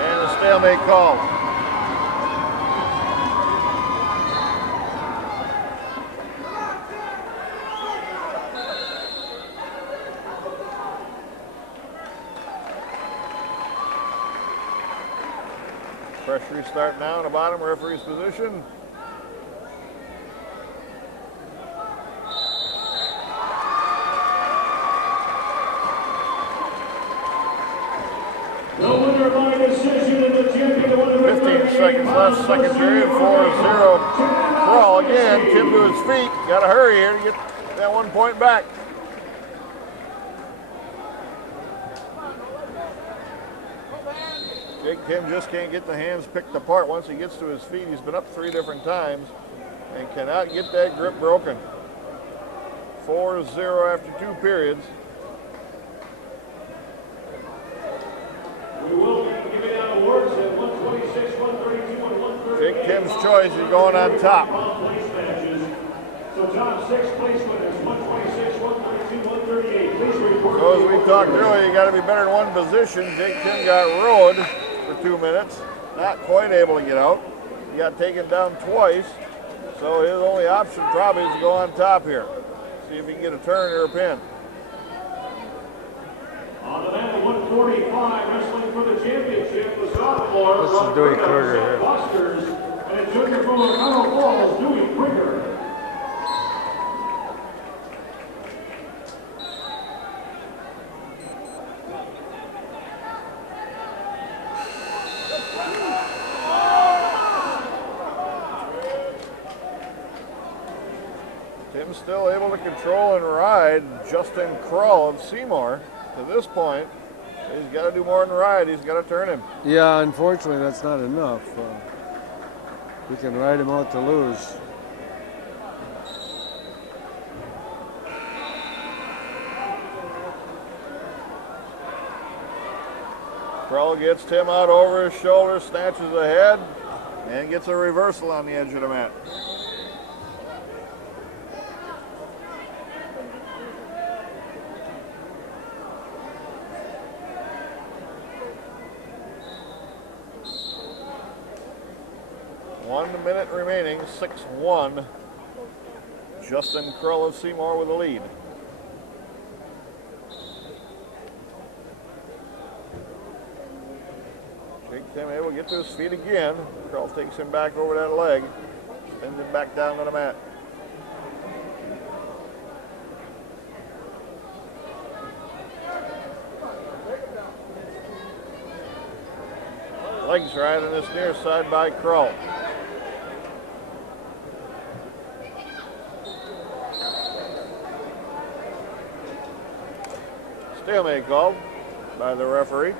And a stalemate call. Fresh restart now in the bottom referee's position. The winner by decision in the champion. 15 seconds left, second period, 4-0. Kroll again, Tim to his feet. Got to hurry here to get that 1 point back. Jake Tim just can't get the hands picked apart. Once he gets to his feet, he's been up 3 different times and cannot get that grip broken. 4-0 after 2 periods. We will be giving out awards at 126, 132, and 138. Jake Tim's choice is going on top. So top 6 place winners, 126, 132, 138. Please report. So as we talked earlier, you got to be better in one position. Jake Tim got rode for 2 minutes, not quite able to get out. He got taken down twice, so his only option probably is to go on top here. See if he can get a turn or a pin. On the mat, 145, wrestling for the championship, the sophomore. This is Dewey Kruger here. Busters, and junior from Colorado Falls, Dewey Kruger. Tim's still able to control and ride Justin Kroll of Seymour to this point. He's got to do more than ride. He's got to turn him. Yeah, unfortunately, that's not enough. We can ride him out to lose. Kroll gets Tim out over his shoulder, snatches ahead, and gets a reversal on the edge of the mat. One minute remaining, 6-1. Justin Kroll of Seymour with the lead. Jake Tim able to get to his feet again. Kroll takes him back over that leg, spins him back down to the mat. Legs right on this near side by Kroll. stalemate called by the referee.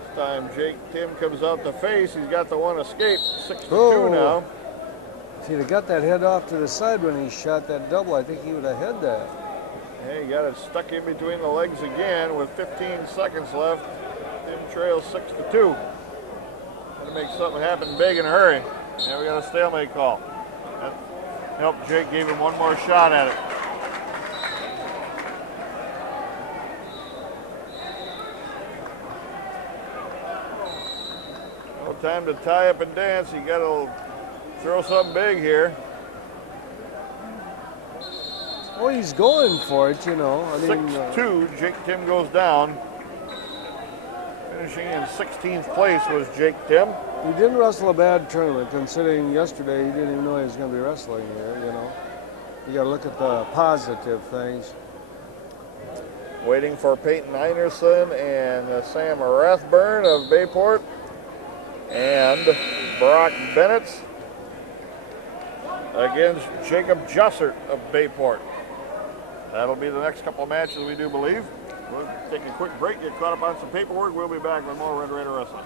This time Jake Tim comes out to face. He's got the one escape. 6-2 now. If he'd have got that head off to the side when he shot that double, I think he would have had that. Yeah, he got it stuck in between the legs again with 15 seconds left. Tim trails 6-2. Got to make something happen big in a hurry. Now we got a stalemate call. That helped Jake, gave him one more shot at it. No time to tie up and dance. You got to throw something big here. Oh, he's going for it, you know. I mean, 6-2, Jake Tim goes down. Finishing in 16th place was Jake Tim. he didn't wrestle a bad tournament, considering yesterday he didn't even know he was going to be wrestling here, you know. You got to look at the positive things. Waiting for Peyton Einerson and Sam Rathburn of Bayport and Brock Bennett against Jacob Jussert of Bayport. That'll be the next couple of matches, we do believe. We'll take a quick break, get caught up on some paperwork. We'll be back with more Red Raider Wrestling.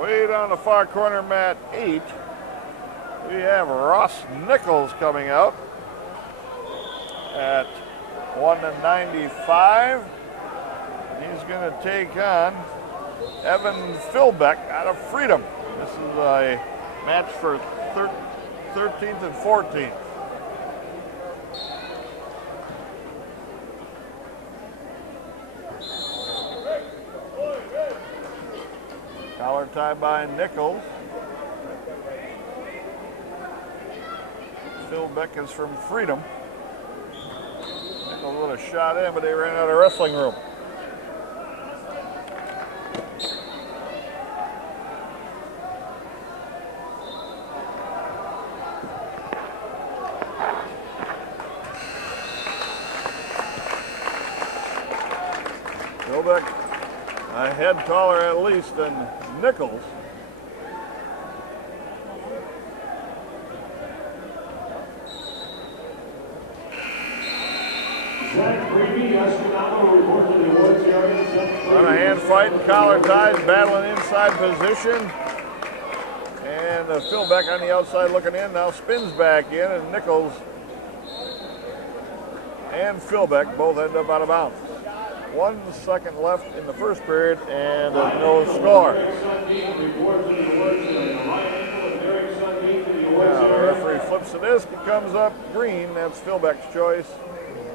Way down the far corner, mat 8, we have Ross Nichols coming out at 195. He's going to take on Evan Philbeck out of Freedom. This is a match for 13th and 14th. Collar tie by Nichols. Philbeck is from Freedom. Nichols would have shot in, but they ran out of wrestling room. Philbeck a head taller at least than Nichols. On a hand fight and collar ties, battling inside position. And Philbeck on the outside looking in, now spins back in, and Nichols and Philbeck both end up out of bounds. 1 second left in the first period and no score. Now the referee flips the disc, it comes up green. That's Philbeck's choice.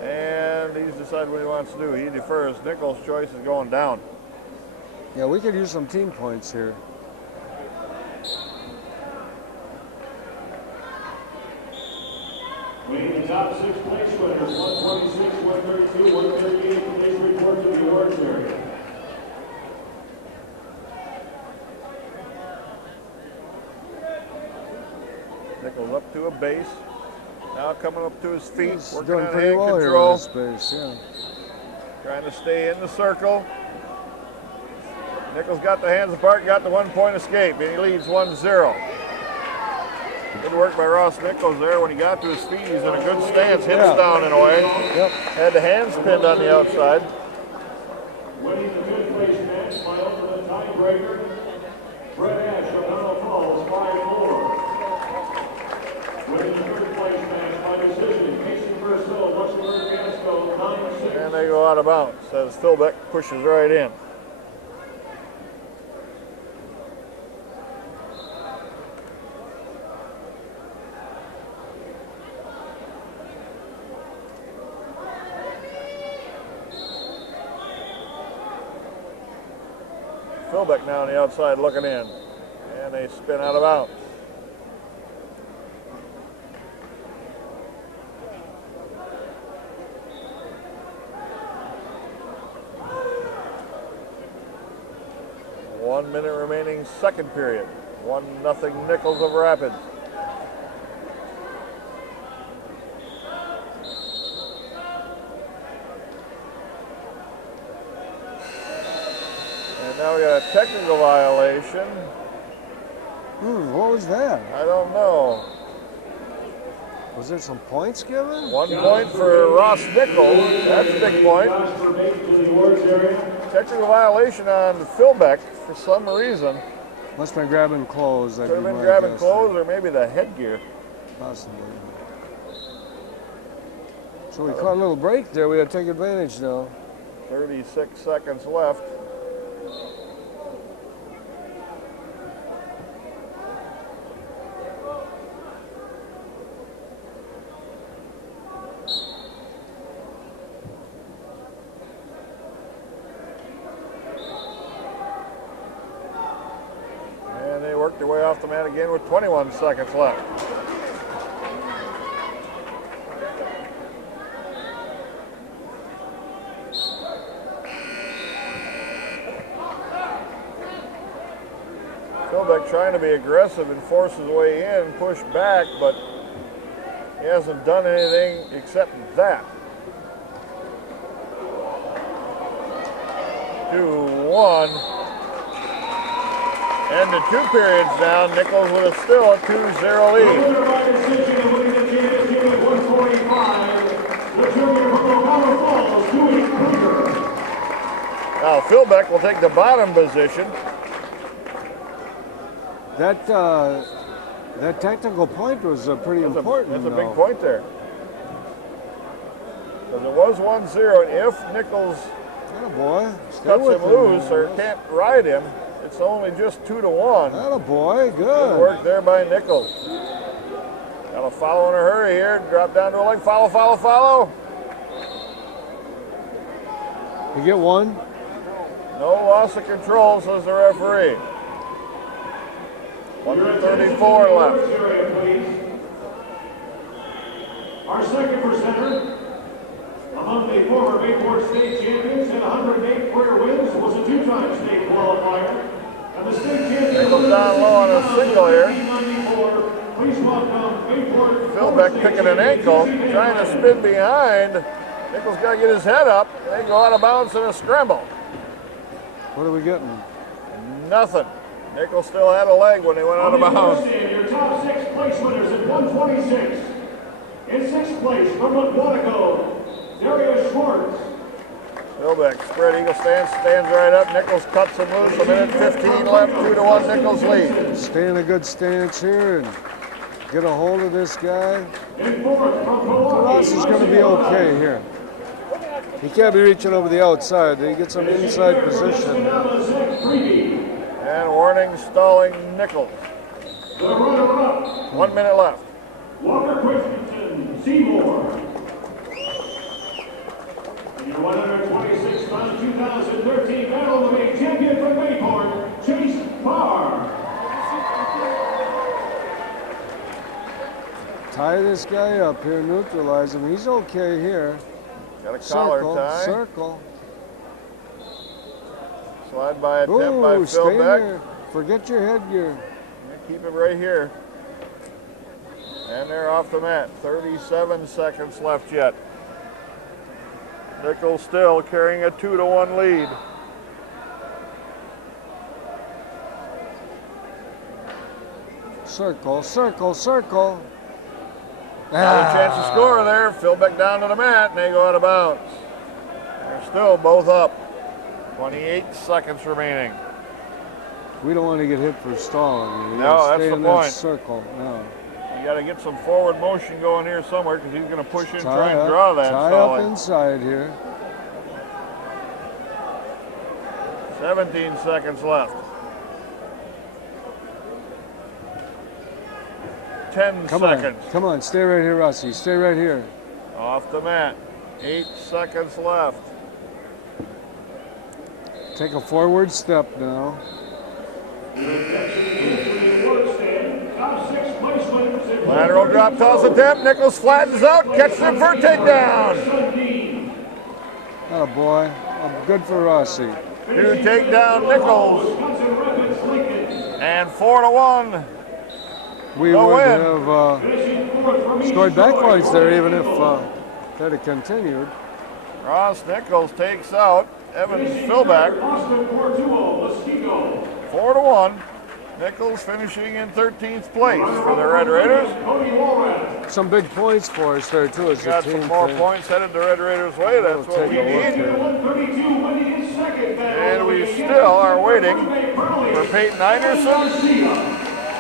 And he's decided what he wants to do. He defers. Nichols' choice is going down. Yeah, we could use some team points here. Winning the top 6 place winners, 126, 132, 138. Please report to the awards area. Nichols up to a base. Now coming up to his feet, He's working doing on pretty hand well control. here with this base, yeah. Trying to stay in the circle. Nichols got the hands apart, got the 1 point escape, and he leads 1-0. Good work by Ross Nichols there. When he got to his feet, he's in a good stance, hips down in a way. Yep. Had the hands pinned on the outside. Winning the 5th place match by ultimate tiebreaker, Brett Ash of Donald Falls, 5-4. Winning the 3rd place match by decision, Casey Purcell, Rushmore Gasco, 9-6. And they go out of bounds as Philbeck pushes right in. Philbeck now on the outside looking in. And they spin out of bounds. One minute remaining, second period. 1-0 Nichols of Rapids. And now we got a technical violation. What was that? I don't know. Was there some points given? 1 point for Ross Nichols. That's a big point. Technical violation on Philbeck for some reason. Must have been grabbing clothes. Could have been grabbing clothes or maybe the headgear. Possibly. So we caught a little break there. We got to take advantage now. 36 seconds left. And they worked their way off the mat again with 21 seconds left. Philbeck trying to be aggressive and force his way in, push back, but he hasn't done anything except that. 2-1. And the 2 periods down, Nichols with still a 2-0 lead. Now Philbeck will take the bottom position. That technical point was pretty important. That's a big point there. Because it was 1-0, and if Nichols cuts him loose or can't ride him, it's only just 2-1. Attaboy, Good good. work there by Nichols. Got to follow in a hurry here. Drop down to a leg. Follow, follow, follow. You get one? No loss of control, says the referee. 134 left. Our second presenter, among the former Bayport state champions and 108 career wins, was a 2-time state qualifier. And the state champion Nichols down low on a single here. Please welcome Bayport. Philbeck picking an ankle, trying to spin behind. Nichols got to get his head up. They go out of bounds in a scramble. What are we getting? Nothing. Nichols still had a leg when they went out of bounds. Your top 6 place winners at 126. In 6th place from Guanaco, Darius Schwartz. Philbeck spread eagle stance, stands right up. Nichols cuts him loose. A minute 15 left. 2-1 Nichols lead. Stay in a good stance here and get a hold of this guy. In 4th from Ross is going to be okay here. He can't be reaching over the outside. He gets some inside position. And warning, stalling Nichols. The runner-up, 1 minute left. Walker Christensen Seymour. Your 126 pound 2013 Battle of the Bay champion from Bayport, Chase Barr. Tie this guy up here, neutralize him. He's okay here. Got a collar tie. Circle. Slide by attempt by Ooh, stay Philbeck. there. Forget your headgear. Keep it right here. And they're off the mat. 37 seconds left yet. Nichols still carrying a 2-1 lead. Circle, circle, circle. Another chance to score there. Philbeck down to the mat, and they go out of bounds. They're still both up. 28 seconds remaining. We don't want to get hit for stalling. No, that's stay the in point. That circle. No. You got to get some forward motion going here somewhere because he's going to push in, try and up, draw that tie stalling. up inside here. 17 seconds left. 10 seconds. Come on, stay right here, Rusty. Stay right here. Off the mat. 8 seconds left. Take a forward step now. Lateral drop toss attempt. Nichols flattens out. Catches him for a takedown. Oh boy. Oh, good for Rossi. 2 takedown Nichols. And 4-1. We No would win. have scored back points there even if that had continued. Ross Nichols takes out Evans Philback. Boston 4-2, Muskego. 4-1. Nichols finishing in 13th place for the Red Raiders. Cody Walrat. Some big points for us there too as a Got team. some more thing. points headed the Red Raiders' way. That's We'll what we take a look need. here. 132, winning in second. And we still are waiting for Peyton Einerson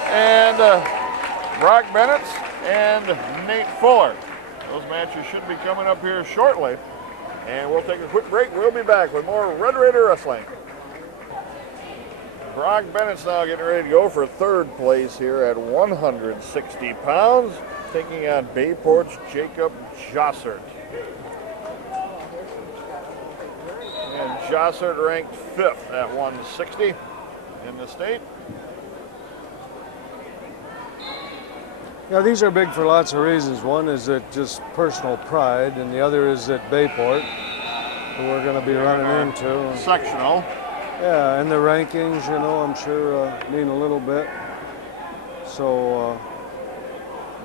and Brock Bennett and Nate Fuller. Those matches should be coming up here shortly. And we'll take a quick break. We'll be back with more Red Raider Wrestling. Brock Bennett's now getting ready to go for third place here at 160 pounds, taking on Bayport's Jacob Jossert. And Jossert ranked 5th at 160 in the state. Yeah, these are big for lots of reasons. One is that just personal pride, and the other is that Bayport, who we're going to be running into. Sectional. Yeah, and the rankings, you know, I'm sure mean a little bit. So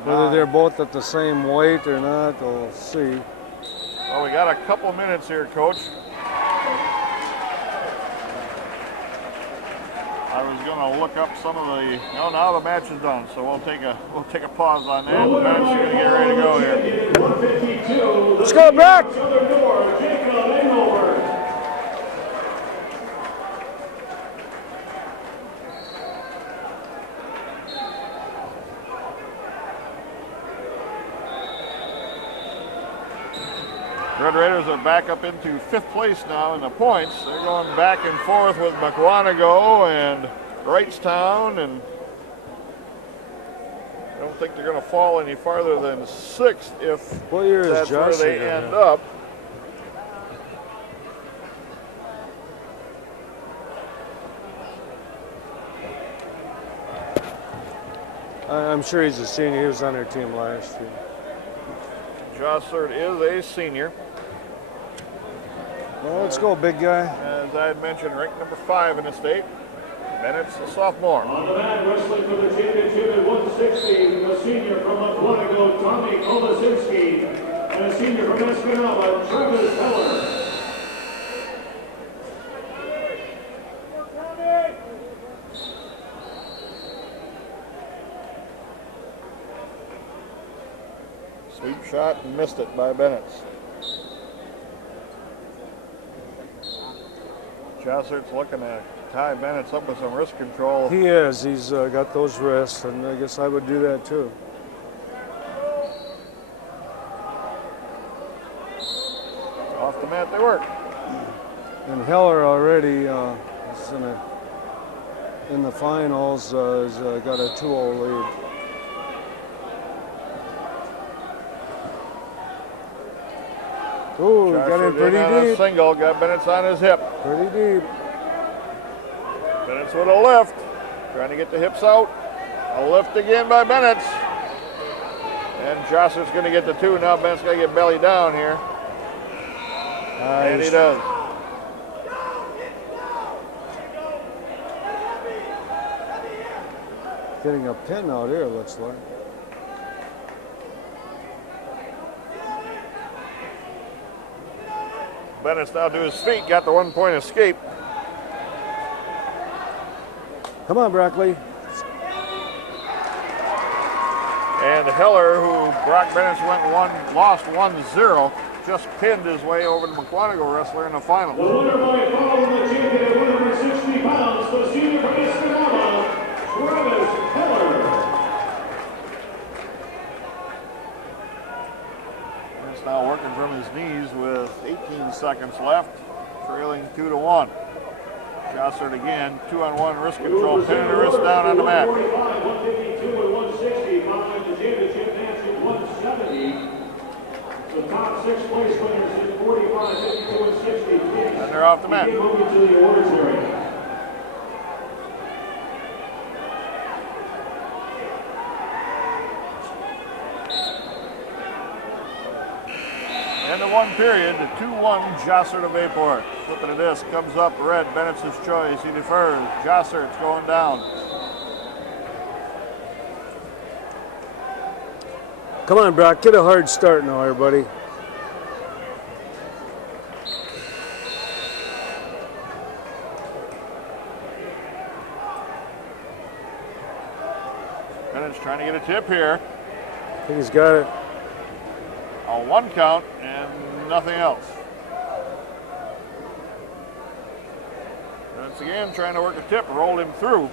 whether they're both at the same weight or not, we'll see. Well, we got a couple minutes here, Coach. I was going to look up some of the. No, now the match is done, so we'll take a pause on that. The match is going to get ready to go here. 152. Let's go back. Southern door, Jacob Engelbert. Red Raiders are back up into 5th place now in the points. They're going back and forth with McWanago and Wrightstown, and I don't think they're going to fall any farther than 6th if What year is that's where Jossert they in end here? up. I'm sure he's a senior. He was on our team last year. Jossert is a senior. Well, let's go, big guy. As I had mentioned, ranked number 5 in the state. Bennett's a sophomore. On the mat, wrestling for the championship at 160, a senior from Aquatico, Tommy Kolasinski, and a senior from Escanaba, Travis Heller. Sweep shot and missed it by Bennett. Jossert's looking to tie Bennett's up with some wrist control. He is. He's got those wrists, and I guess I would do that too. Off the mat they work. And Heller already is in the finals. Has got a 2-0 lead. Ooh, got in pretty on a deep. single, got Bennett's on his hip. Pretty deep. Bennett's with a lift, trying to get the hips out. A lift again by Bennett's. And Jossert's going to get the 2. Now Bennett's got to get belly down here. And he does. Getting a pin out here, looks like. Bennett's now to his feet, got the 1-point escape. Come on, Broccoli. And Heller, who Brock Bennett lost 1-0, just pinned his way over the McWanago wrestler in the The finals. winner by far from the champion at 160 pounds, the senior from Escanaba, Travis Heller. Bennett's now working from his knees with 18 seconds left, trailing 2-1. Jossert again, 2-on-1 wrist control, pinning the wrist down on the mat. 145, 152, and 160, following the championship match at 170. The top 6 place winners at 45, 52, and 60. And they're off the mat. Moving to the awards area. End of 1 period, the 2-1 Jossert of Bayport. Flipping a disc, comes up red, Bennett's his choice, he defers. Jossert's going down. Come on, Brock. Get a hard start now, everybody. Bennett's trying to get a tip here. I think he's got it. A 1 count and nothing else. Once again, trying to work a tip, rolled him through.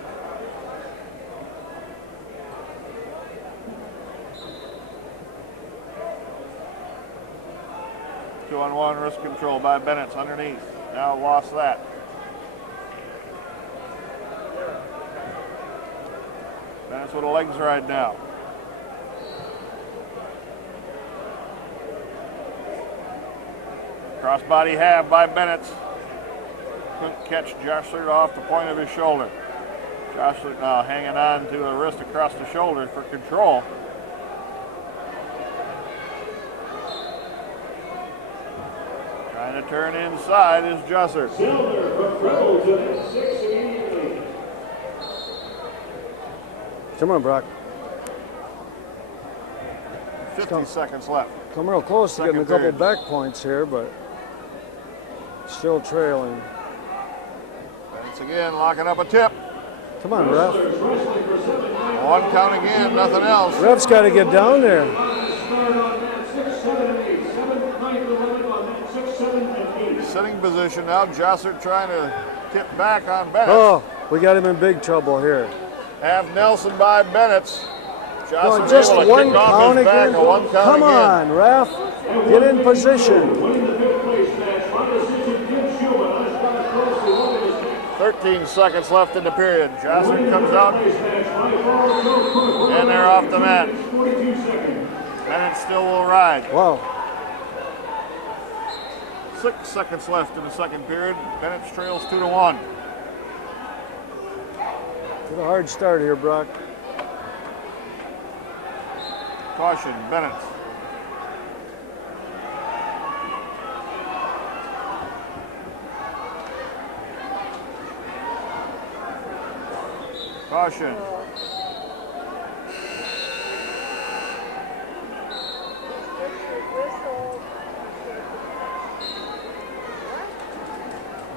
Two on one, wrist control by Bennett's underneath. Now lost that. Bennett's with a legs right now. Crossbody half by Bennett's. Couldn't catch Joshler off the point of his shoulder. Joshler now hanging on to a wrist across the shoulder for control. Trying to turn inside is Joshler. Silver from Rebel to net 6 immediately. Come on, Brock. 50 seconds left. Come real close to getting a Second couple period. back points here, but still trailing. Once again, locking up a tip. Come on, ref. Wrestlers wrestling for 7 1 count again, nothing else. Ref's got to get down there. Start on net 6, 7, and 8. 7, 9, 11 on net 6, 7, and 8. Sitting position now. Jossert trying to tip back on Bennett. Oh, we got him in big trouble here. Half Nelson by Bennett's. Well, Jossert just able to one kick off count his back. again. A 1 count Come again. on, ref. Get in position. Winning the 5th place match by decision, Kim Schumann. I spotted closely one of his neck. 13 seconds left in the period. Jossert Winning the comes 5th out, place match by Paul Joe. and they're off the mat. 42 seconds. Bennett still will ride. Wow. 6 seconds left in the second period. Bennett trails 2-1. Get a hard start here, Brock. Caution, Bennett. Caution.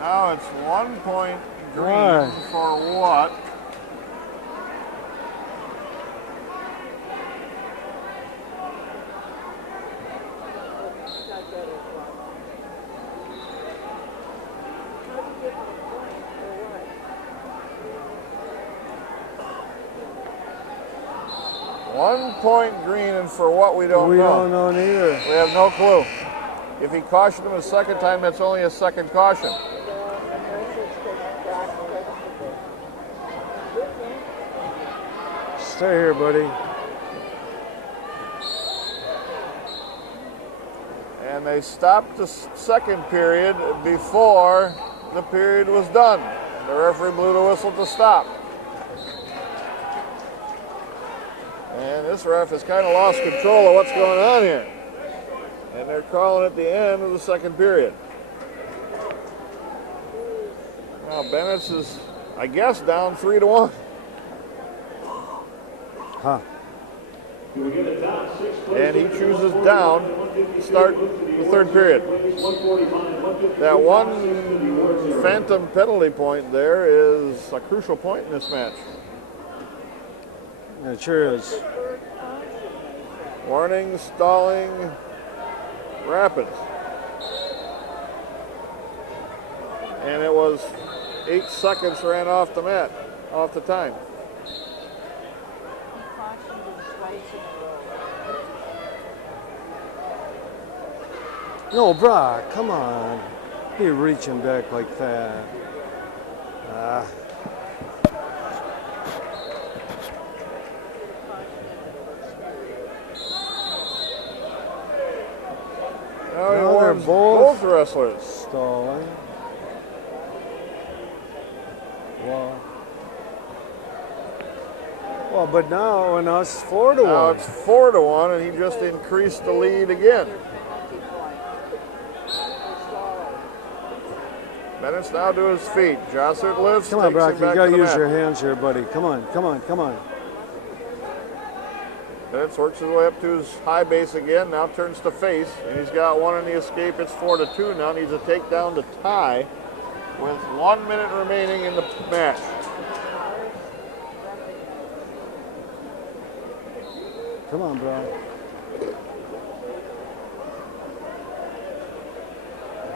Now it's 1 point green Right. for what? Not good as well. How do you give him a point or what? 1 point green, and for what we don't We know. don't know neither. We have no clue. If he cautioned him a second time, that's only a second caution. Stay here, buddy. And they stopped the second period before the period was done. The referee blew the whistle to stop. And this ref has kind of lost control of what's going on here. And they're calling it the end of the second period. Now Bennett's is, I guess, down 3-1. Huh. We get a top 6 And he chooses down to start the third period. That one phantom penalty point there is a crucial point in this match. It sure is. Warning, stalling, rapids. And it was 8 seconds ran off the mat, off the time. Caution him twice in a row. No, Brock, come on. You're reaching back like that. Ah. Now he Now they're warns both both wrestlers. Stalling. Wow. Well, but now it's 4-1. Now it's 4-1, and he just increased the lead again. Penalty point. For stalling. Bennett's now to his feet. Jossert lifts, Come on, takes Brock. him You back got to to the use mat. your hands here, buddy. Come on, come on, come on. Bennett works his way up to his high base again, now turns to face, and he's got one in the escape. It's 4-2. Now needs a takedown to tie with 1 minute remaining in the match. Come on, bro.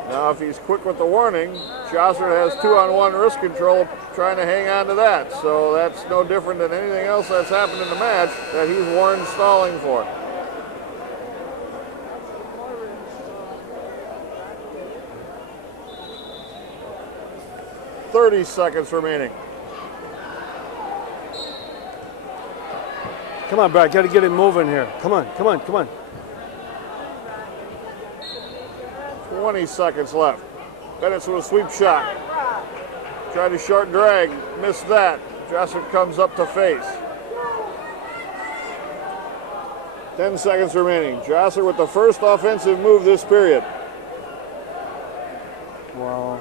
Now, if he's quick with the warning, Chaucer has 2-on-1 wrist control trying to hang on to that. So that's no different than anything else that's happened in the match that he's warned stalling for. 30 seconds remaining. Come on, Brad. Got to get him moving here. Come on, come on, come on. 20 seconds left. Bennett's with a sweep shot. Tried to short drag, missed that. Jessup comes up to face. 10 seconds remaining. Josser with the first offensive move this period. Wow.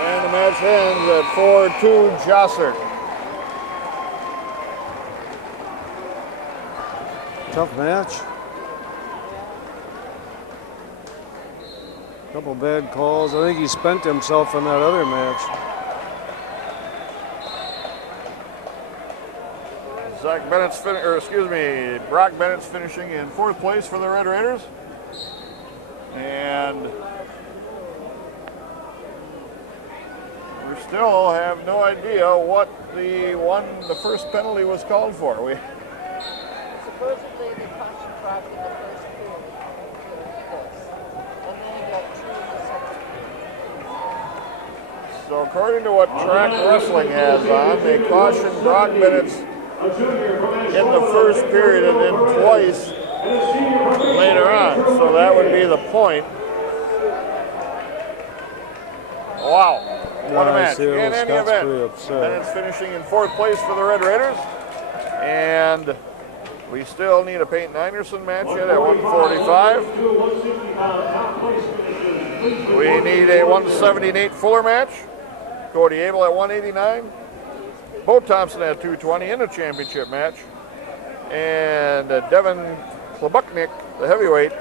And the match ends at 4-2 Josser. Tough match. Couple bad calls. I think he spent himself in that other match. Brock Bennett's finishing in 4th place for the Red Raiders. And we still have no idea what the first penalty was called for. Supposedly they punched Brock in the first period. And then he got 2 in the second period. So according to what Track Wrestling has on, they cautioned Brock Bennett's in the first period and then twice later on. So that would be the point. Wow. What a match. In any event, Bennett's finishing in 4th place for the Red Raiders. And we still need a Peyton Anderson match yet at 145. We need a 178 Fuller match. Cody Abel at 189. Bo Thompson at 220 in a championship match. And Devin Klobuknik, the heavyweight,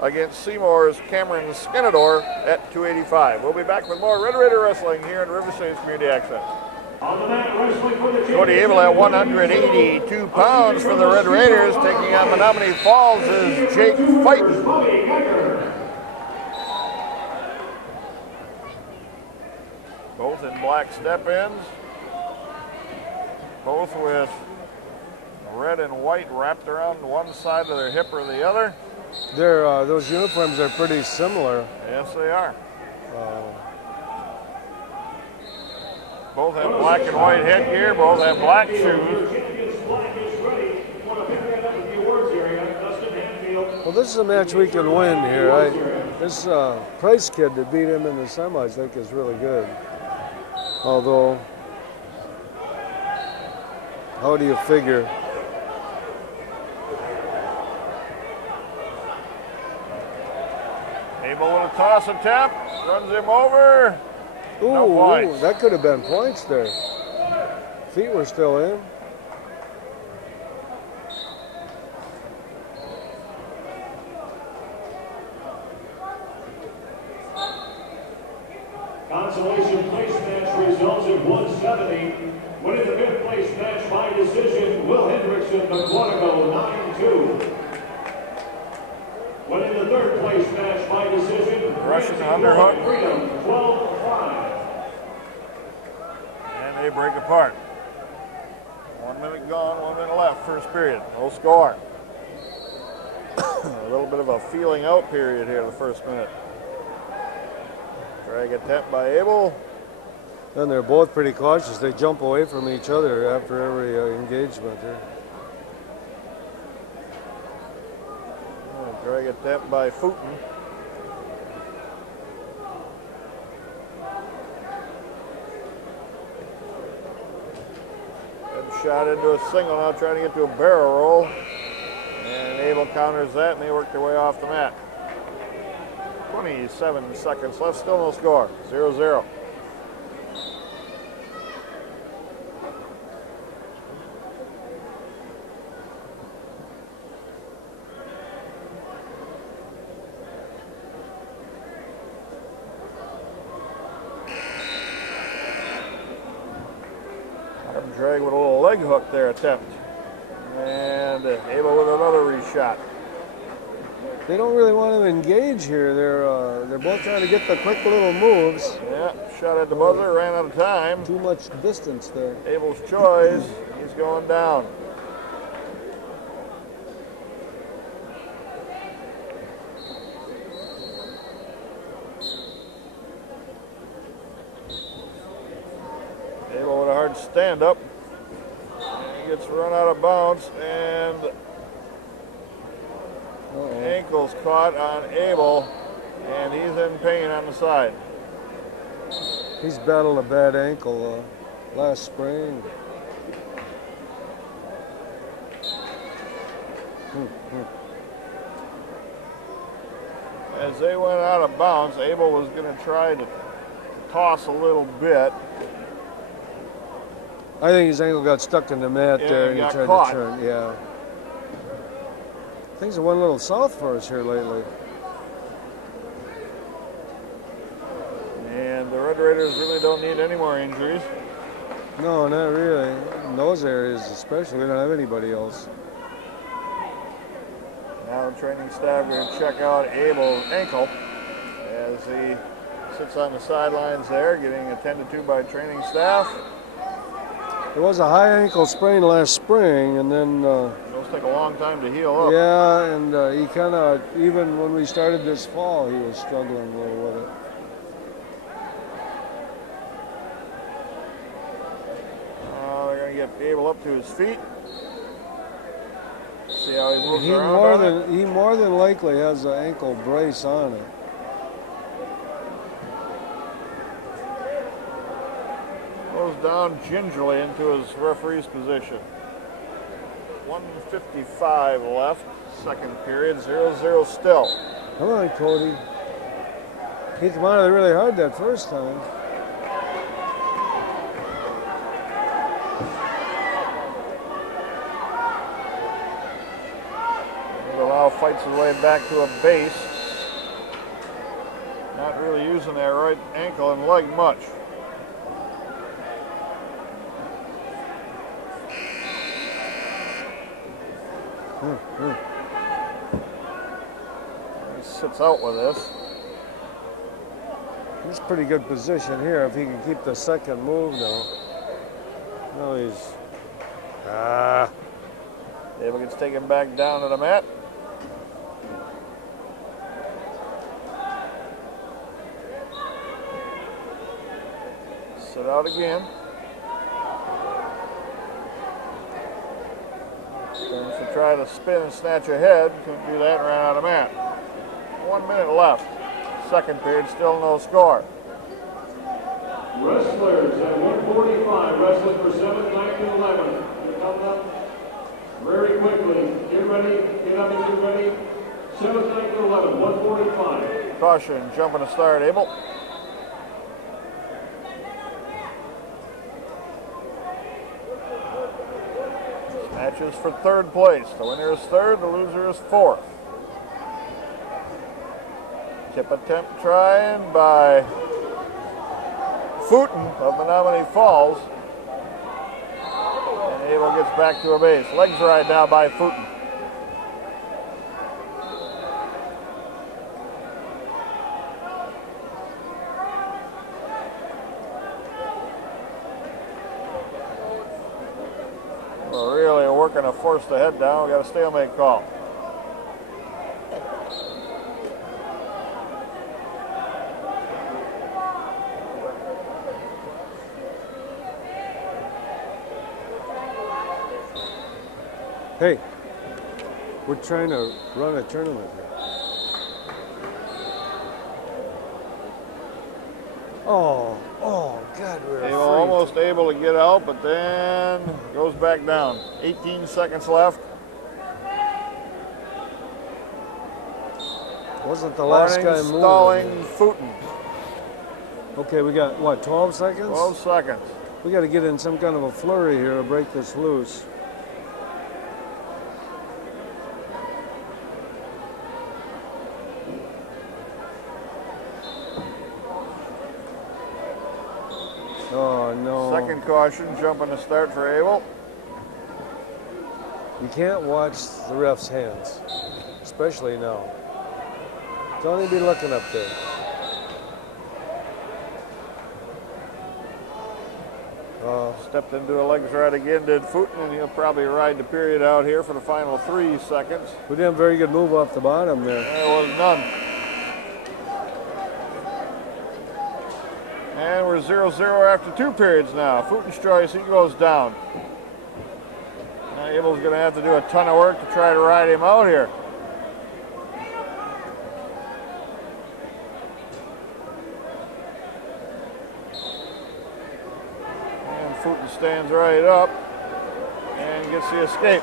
against Seymour's Cameron Skenador at 285. We'll be back with more Red Raider Wrestling here in River City's Community Access. Cody Abel at 182 pounds for the Red Raiders. Taking on Menominee Falls is Jake Fighton. Both in black step-ins. Both with red and white wrapped around one side of their hip or the other. Those uniforms are pretty similar. Yes, they are. Both have black and white headgear. Both have black shoes. Well, this is a match we can win here. This Price kid that beat him in the semis, I think, is really good. Although, how do you figure? Abel with a toss attempt, runs him over. Ooh, No points. That could have been points there. Feet were still in. Consolation place match results in 170. Winning the 5th place match by decision, Will Hendrickson of Quantico, 9-2. Winning the 3rd place match by decision, Russian underhook. Freedom, 12-5. And they break apart. 1 minute gone, 1 minute left, first period. No score. A little bit of a feeling out period here, the first minute. Drag attempt by Abel. And they're both pretty cautious. They jump away from each other after every engagement here. Drag attempt by Footen. Good shot into a single, now trying to get to a barrel roll. And Abel counters that, and they work their way off the mat. 27 seconds left, still no score, 0-0. Drag with a little leg hook there attempt. And Abel with another reshot. They don't really want to engage here. They're both trying to get the quick little moves. Yeah, shot at the buzzer, ran out of time. Too much distance there. Abel's choice, he's going down. Abel with a hard stand up. And he gets run out of bounds, and ankle's caught on Abel, and he's in pain on the side. He's battled a bad ankle last spring. As they went out of bounds, Abel was going to try to toss a little bit. I think his ankle got stuck in the mat Yeah, there, he and he got tried caught. to turn. Yeah. Things have went a little south for us here lately. And the Red Raiders really don't need any more injuries. No, not really. In those areas, especially, we don't have anybody else. Now the training staff going to check out Abel's ankle as he sits on the sidelines there, getting attended to by training staff. It was a high ankle sprain last spring, and then Those take a long time to heal up. yeah, and he kind of, even when we started this fall, he was struggling a little with it. They're going to get Abel up to his feet. See how he moves around. He more than likely has an ankle brace on it. Goes down gingerly into his referee's position. 1:55 left, second period, 0-0 still. Come on, Cody. Hit him out really hard that first time. Now fights his way back to a base. Not really using that right ankle and leg much. He sits out with this. He's pretty good position here if he can keep the second move though. No, he's Abel gets taken back down to the mat. Sit out again. Turns to try to spin and snatch ahead. Couldn't do that and ran out of mat. 1 minute left. Second period, still no score. Wrestlers at 145, wrestling for 7th, 9th, and 11th. They're coming up very quickly. Get ready, get up and get ready. 7th, 9th, and 11th, 145. Caution, jumping to start, Abel. Matches for third place. The winner is third, the loser is fourth. Tip attempt trying by Footen of Menominee Falls. And Abel gets back to a base. Legs right now by Footen. We're really working to force the head down. We got a stalemate call. Hey, we're trying to run a tournament here. Oh, God, we're Abel afraid. almost able to get out, but then goes back down. 18 seconds left. Wasn't the last guy Warning, moving? stalling Footen. Okay, we got, what, 12 seconds? 12 seconds. We got to get in some kind of a flurry here to break this loose. Oh, no. Second caution, jumping to start for Abel. You can't watch the ref's hands, especially now. Don't even be looking up there. Stepped into a legs right again, did Footen, and he'll probably ride the period out here for the final 3 seconds. We did a very good move off the bottom there. There was none. And we're 0-0 after 2 periods now. Footen's choice, he goes down. Now Abel's going to have to do a ton of work to try to ride him out here. And Footen stands right up and gets the escape.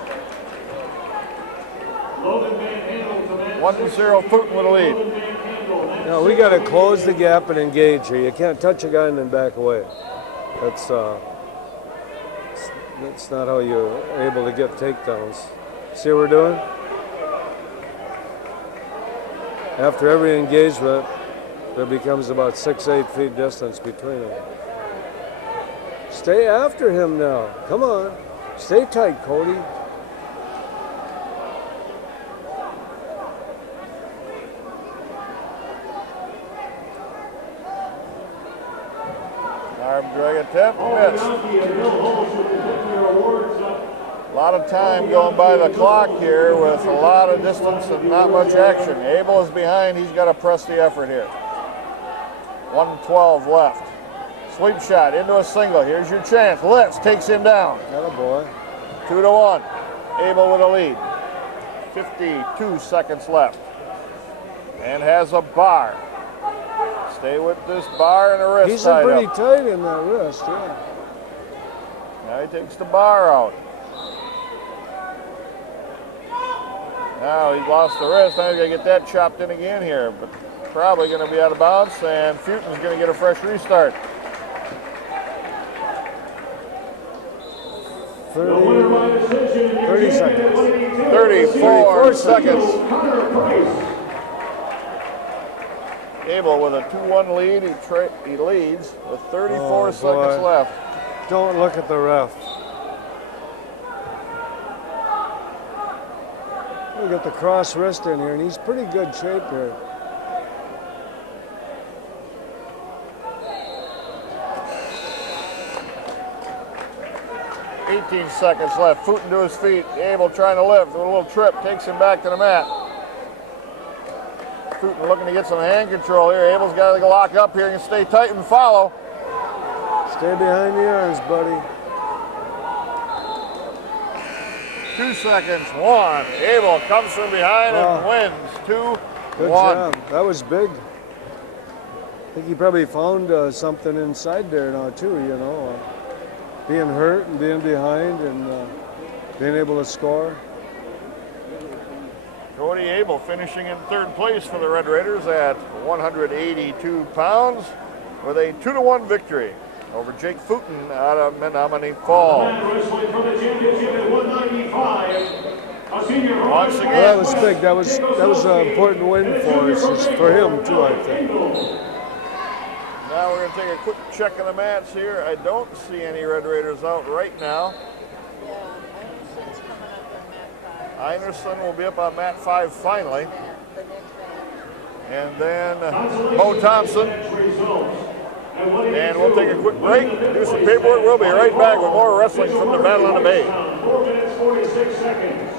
1-0 Footen with a lead. Now we got to close the gap and engage here. You can't touch a guy and then back away. That's not how you're able to get takedowns. See what we're doing? After every engagement, there becomes about 6-8 feet distance between them. Stay after him now. Come on. Stay tight, Cody. Arm drag attempt, missed. A lot of time going by the clock here with a lot of distance and not much action. Abel is behind, he's got to press the effort here. 1:12 left. Sweep shot into a single, here's your chance. Lifts, takes him down. Atta boy. 2-1, Abel with a lead. 52 seconds left. And has a bar. Stay with this bar and a wrist He's tied pretty up. tight in that wrist, yeah. Now he takes the bar out. Now he's lost the wrist. Now he's got to get that chopped in again here, but probably going to be out of bounds, and Futen's going to get a fresh restart. 30 seconds. 34 seconds. Abel with a 2-1 lead. He leads with 34 seconds left. Don't look at the ref. We got the cross wrist in here, and he's pretty good shape here. $18 seconds left. Footen to his feet. Abel trying to lift with a little trip. Takes him back to the mat. Footen looking to get some hand control here. Abel's got to lock up here and stay tight and follow. Stay behind the arms, buddy. 2 seconds. 1. Abel comes from behind and wins. 2-1. Good job. That was big. I think he probably found something inside there now too, you know. Being hurt and being behind and being able to score. Cody Abel finishing in 3rd place for the Red Raiders at 182 pounds with a 2-1 victory over Jake Footen out of Menominee Falls. Once again, Well, that was big. That was an important win for us, for him too, I think. now we're going to take a quick check of the mats here. I don't see any Red Raiders out right now. Yeah, Anderson's coming up on mat 5. Einerson will be up on mat 5 finally. Yeah, the next match. And then Mo Thompson. And we'll take a quick break, do some paperwork. We'll be right back with more wrestling from the Battle on the Bay. 4 minutes, 46 seconds.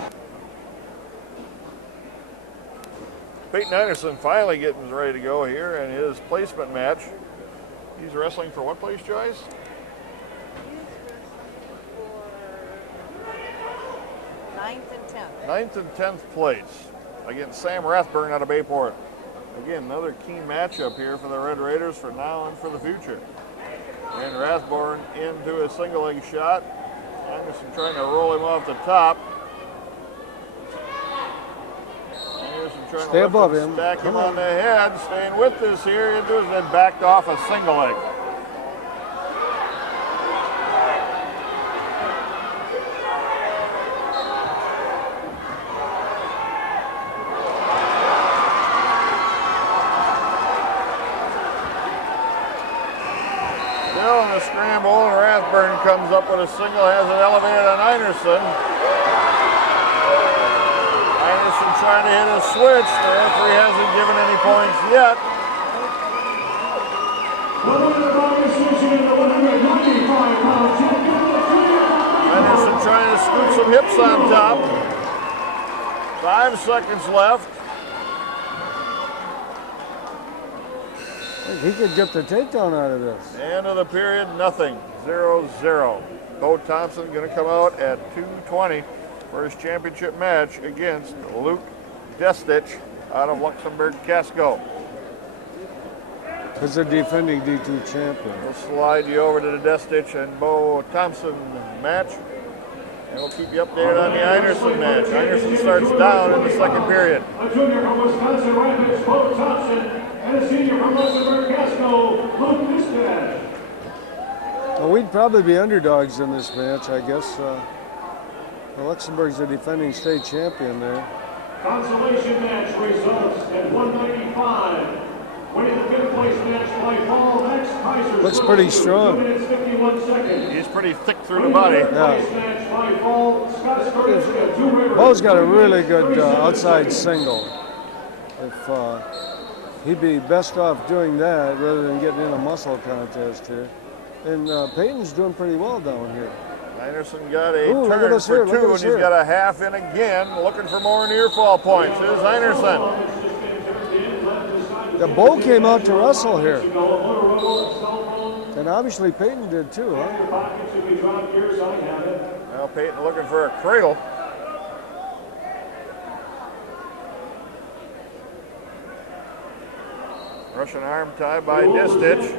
Peyton Anderson finally getting ready to go here in his placement match. He's wrestling for what place, Joyce? For 9th and 10th. 9th and 10th place against Sam Rathburn out of Bayport. Again, another key matchup here for the Red Raiders for now and for the future. And Rathburn into a single leg shot. Anderson trying to roll him off the top. Anderson trying Stay to above lift him. stack him Come on the head. Staying with this here into his then backed off a single leg. Still in the scramble, and Rathburn comes up with a single, has it elevated on Einerson. Einerson trying to hit a switch. The referee hasn't given any points yet. Einerson trying to scoot some hips on top. 5 seconds left. He could get the takedown out of this. End of the period, nothing. 0-0. Bo Thompson going to come out at 2:20 for his championship match against Luke Destich out of Luxembourg Casco. He's a defending D2 champion. We'll slide you over to the Destich and Bo Thompson match, and we'll keep you updated on the Einerson match. Einerson starts down in the second period. A junior from Wisconsin Rapids, Bo Thompson, and a senior from Luxembourg Casco, Luke Destich. Well, we'd probably be underdogs in this match, I guess. Luxembourg's the defending state champion there. Consolation match results at 195. Winning the 5th place match by fall, Max Kaiser. Looks pretty strong. 2 minutes 51 seconds. He's pretty thick through the body. Bo's got a really good outside single. If he'd be best off doing that rather than getting in a muscle contest here. And Peyton's doing pretty well down here. Einerson got a Ooh, turn for 2, and he's got a half in again, looking for more near fall points. Here's Einerson. The Bo came out to wrestle here. And obviously Peyton did too, huh? Now Peyton looking for a cradle. Russian arm tie by Distich.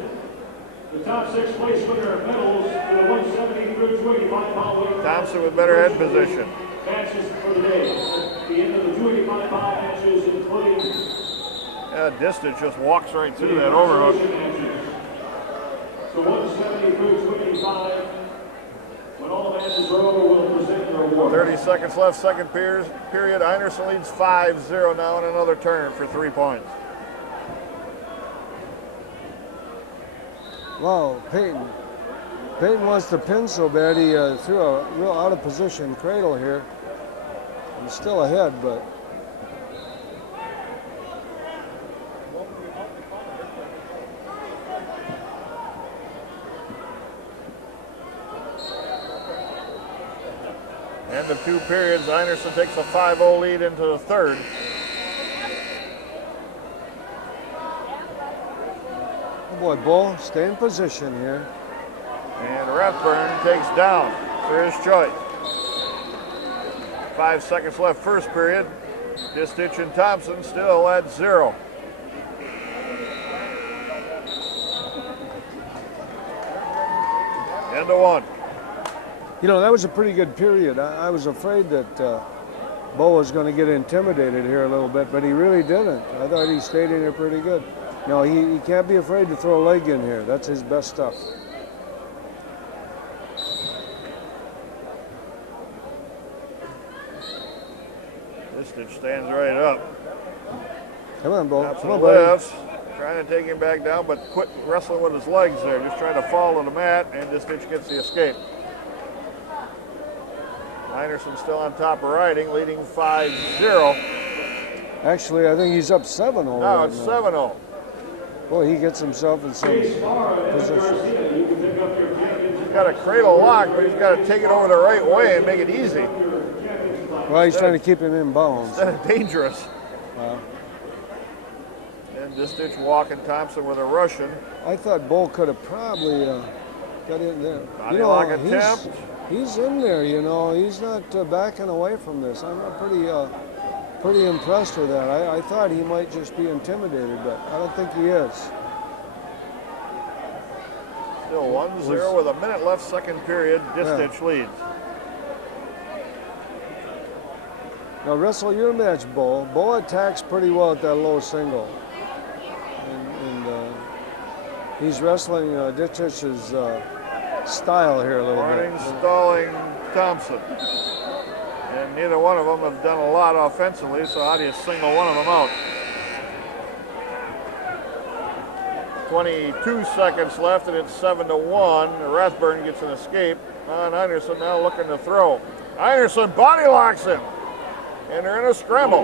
The top 6 place winner of medals in the 170 through 285-pound weight. Thompson with better head position. Matches for the day. At the end of the 285-pound matches, including Distich just walks right through that overhook. So 170 through 285. When all the matches are over, we'll present your award. 30 seconds left, second period. Einerson leads 5-0 now in another turn for 3 points. Wow, Peyton. Peyton wants to pin so bad he threw a real out of position cradle here. He's still ahead, but end of 2 periods, Einerson takes a 5-0 lead into the third. oh boy, Bo, stay in position here. And Rathburn takes down for his choice. 5 seconds left, first period. Distich and Thompson still at 0. End of 1. You know, that was a pretty good period. I was afraid that Bo was going to get intimidated here a little bit, but he really didn't. I thought he stayed in there pretty good. No, he can't be afraid to throw a leg in here. That's his best stuff. Distich stands right up. Come on, Bo. Thompson Come on, buddy. lifts, trying to take him back down, but quit wrestling with his legs there. Just trying to fall to the mat, and Distich gets the escape. Einerson still on top of riding, leading 5-0. Actually, I think he's up 7-0. Now right it's now. 7-0. Boy, he gets himself in some position. He's got a cradle lock, but he's got to take it over the right way and make it easy. Well, he's trying to keep him in bounds. Instead of dangerous. Wow. And Distich walking Thompson with a Russian. I thought Bo could have probably got in there. Body lock attempt. He's in there, you know. He's not backing away from this. I'm pretty impressed with that. I thought he might just be intimidated, but I don't think he is. Still 1-0 with a minute left, second period. Distich leads. Now wrestle your match, Bo. Bo attacks pretty well at that low single. And he's wrestling Ditchich's style here a little Warning, bit. stalling Thompson. And neither one of them have done a lot offensively, so how do you single one of them out? 22 seconds left, and it's 7-1. Rathburn gets an escape on Einerson, now looking to throw. Einerson body locks him, and they're in a scramble.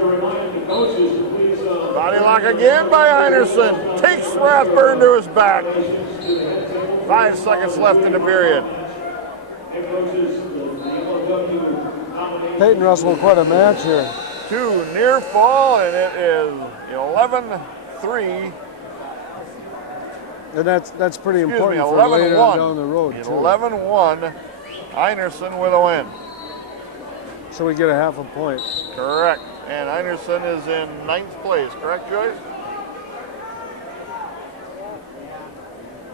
Body lock again by Einerson. Takes Rathburn to his back. 5 seconds left in the period. Peyton Russell, quite a match here. 2 near fall, and it is 11-3. And that's pretty Excuse important me, for later 11-1. down the road, too. 11-1. Einerson with a win. So we get a half a point. Correct. And Einerson is in 9th place. Correct, Joyce?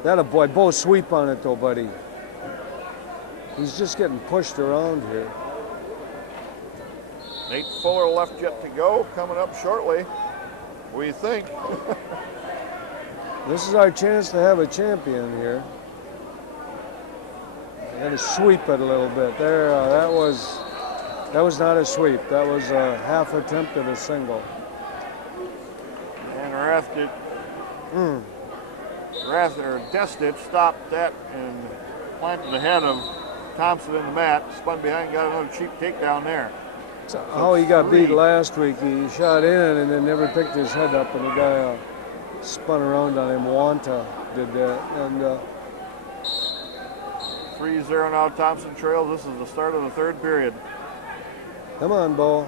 That a boy. Bo sweep on it, though, buddy. He's just getting pushed around here. Nate Fuller left yet to go. Coming up shortly, we think. This is our chance to have a champion here. And sweep it a little bit. There, that was not a sweep. That was a half attempt at a single. And Destich stopped that and planted the head of Thompson in the mat. Spun behind, got another cheap takedown there. So how he got beat last week. He shot in and then never picked his head up, and the guy spun around on him. Wanta did that. And 3-0 now. Thompson trails. This is the start of the 3rd period. come on, Bo.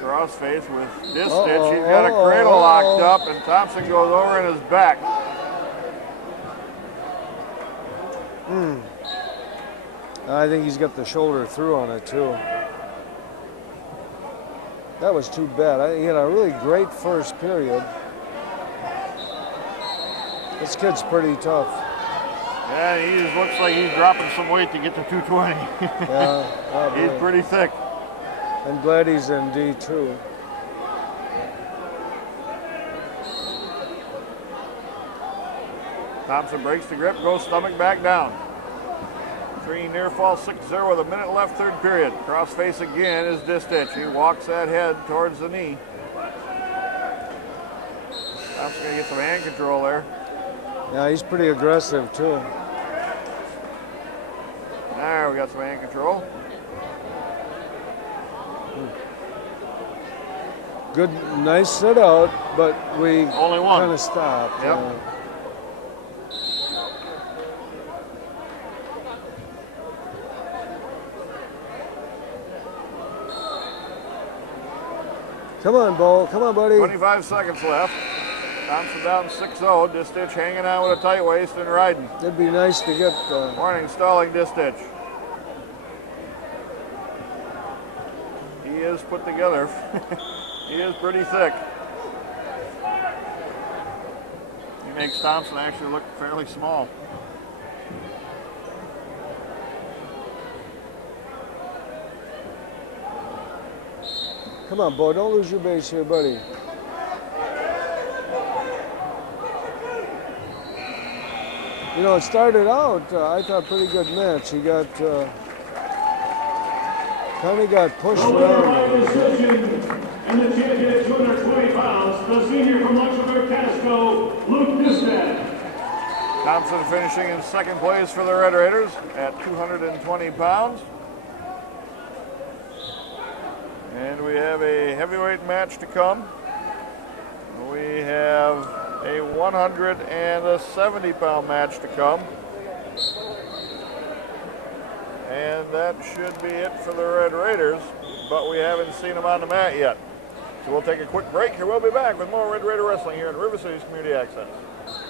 Crossface with Distich. He's got a cradle locked up, and Thompson goes over in his back. I think he's got the shoulder through on it, too. That was too bad. He had a really great first period. This kid's pretty tough. Yeah, he just looks like he's dropping some weight to get to 220. Yeah, He's pretty thick. I'm glad he's in D2. Thompson breaks the grip, goes stomach back down. 3 near fall, 6-0 with a minute left, 3rd period. Crossface again is Distich. He walks that head towards the knee. Thompson's gonna get some hand control there. Yeah, he's pretty aggressive, too. There, we got some hand control. Good, nice sit out, but we Only one. kind of stopped. Yep. Come on, Bo. Come on, buddy. 25 seconds left. Thompson down 6-0. Distich hanging out with a tight waist and riding. It'd be nice to get. Warning, stalling Distich. He is put together. He is pretty thick. He makes Thompson actually look fairly small. Come on, Bo. Don't lose your base here, buddy. You know, it started out, I thought, pretty good match. He got, kind of got pushed around. And the champion at 220 pounds, the senior from Luxembourg, Casco, Luke Distich. Thompson finishing in 2nd place for the Red Raiders at 220 pounds. And we have a heavyweight match to come. We have a 170-pound match to come. And that should be it for the Red Raiders, but we haven't seen them on the mat yet. So we'll take a quick break and we'll be back with more Red Raider Wrestling here in River City's Community Access.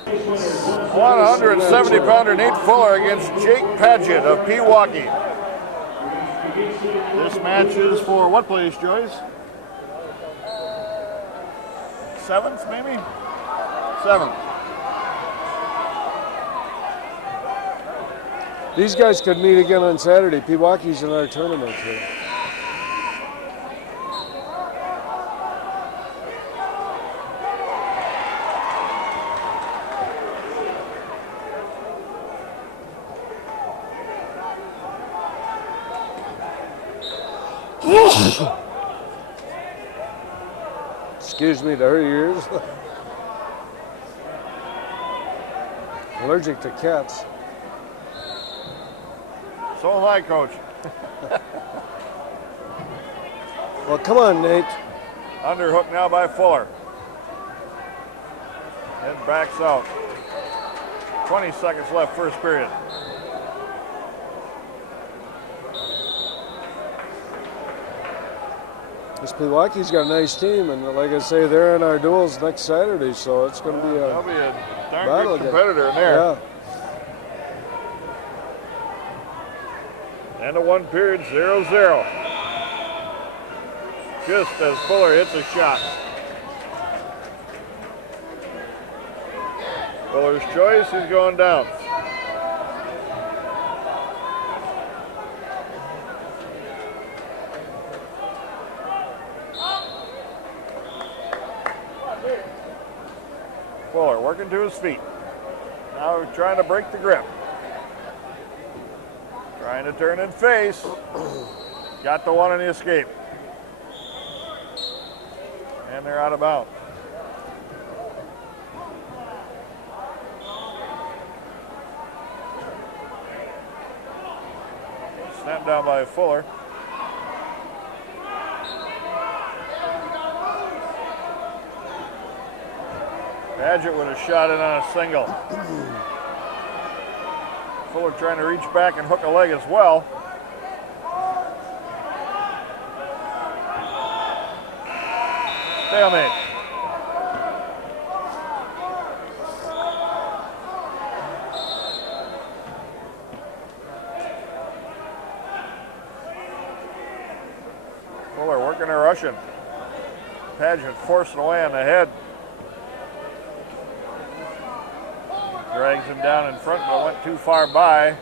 170-pounder Nate Fuller against Jake Paget of Pewaukee. This match is for what place, Joyce? 7th, maybe? 7th. These guys could meet again on Saturday. Pewaukee's in our tournament here. Excuse me to her ears. Allergic to cats. So am I, Coach. Well, come on, Nate. Underhook now by Fuller. And backs out. 20 seconds left, first period. This Pewaukee got a nice team, and like I say, they're in our duels next Saturday, so it's going to be That'll be a darn battle good again. competitor in there. Yeah. End of one period, 0-0. Just as Fuller hits a shot. Fuller's choice, he's going down. Fuller working to his feet. Now trying to break the grip. Trying to turn and face. Got the one in the escape. And they're out of bounds. Snap down by Fuller. Padgett with a shot in on a single. Fuller trying to reach back and hook a leg as well. Stalemate. Fuller working a Russian. Padgett forcing away on the head. Drags him down in front, but went too far by.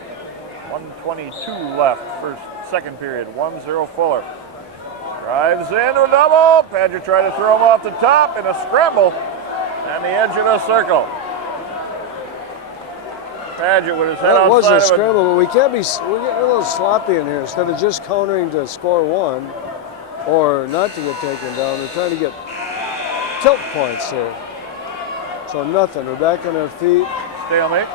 1:22 left, second period. 1-0 Fuller. Drives into a double. Padgett tried to throw him off the top in a scramble on the edge of the circle. Padgett with his head That was outside a of it. scramble, but we're getting a little sloppy in here. Instead of just countering to score one or not to get taken down, we're trying to get tilt points here. So nothing. We're back on our feet. Stalemate.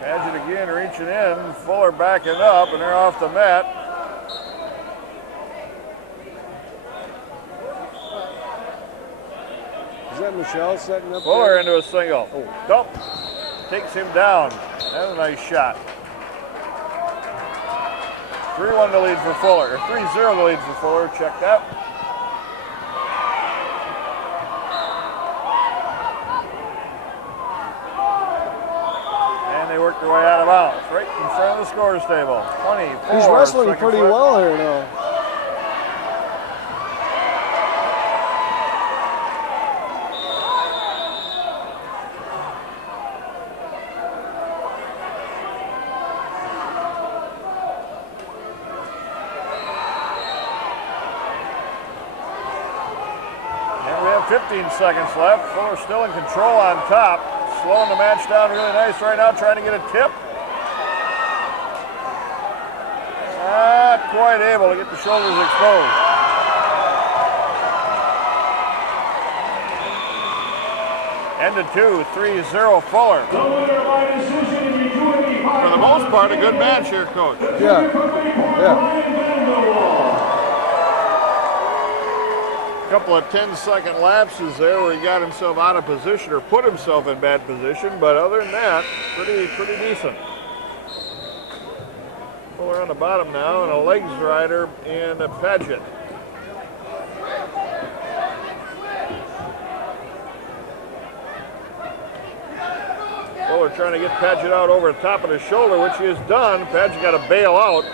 Padgett again reaching in. Fuller backing up, and they're off the mat. Is that Michelle setting up Fuller there? into a single. Dump. Takes him down. That's a nice shot. 3-1 to lead for Fuller. Or 3-0 to lead for Fuller. Check that. And they work their way out of bounds. Right in front of the scores table. 24. He's wrestling seconds pretty left. well here now. And we have 15 seconds left. Fuller still in control on top. Slowing the match down really nice right now, trying to get a tip. Not quite able to get the shoulders exposed. End of 2, 3-0 Fuller. The winner by decision in the UAB For the most part, a good match here, Coach. Yeah. Yeah. A couple of 10-second lapses there where he got himself out of position or put himself in bad position, but other than that, pretty decent. Fuller on the bottom now, and a legs rider in Padgett. Fuller trying to get Padgett out over the top of the shoulder, which he has done. Padgett got to bail out,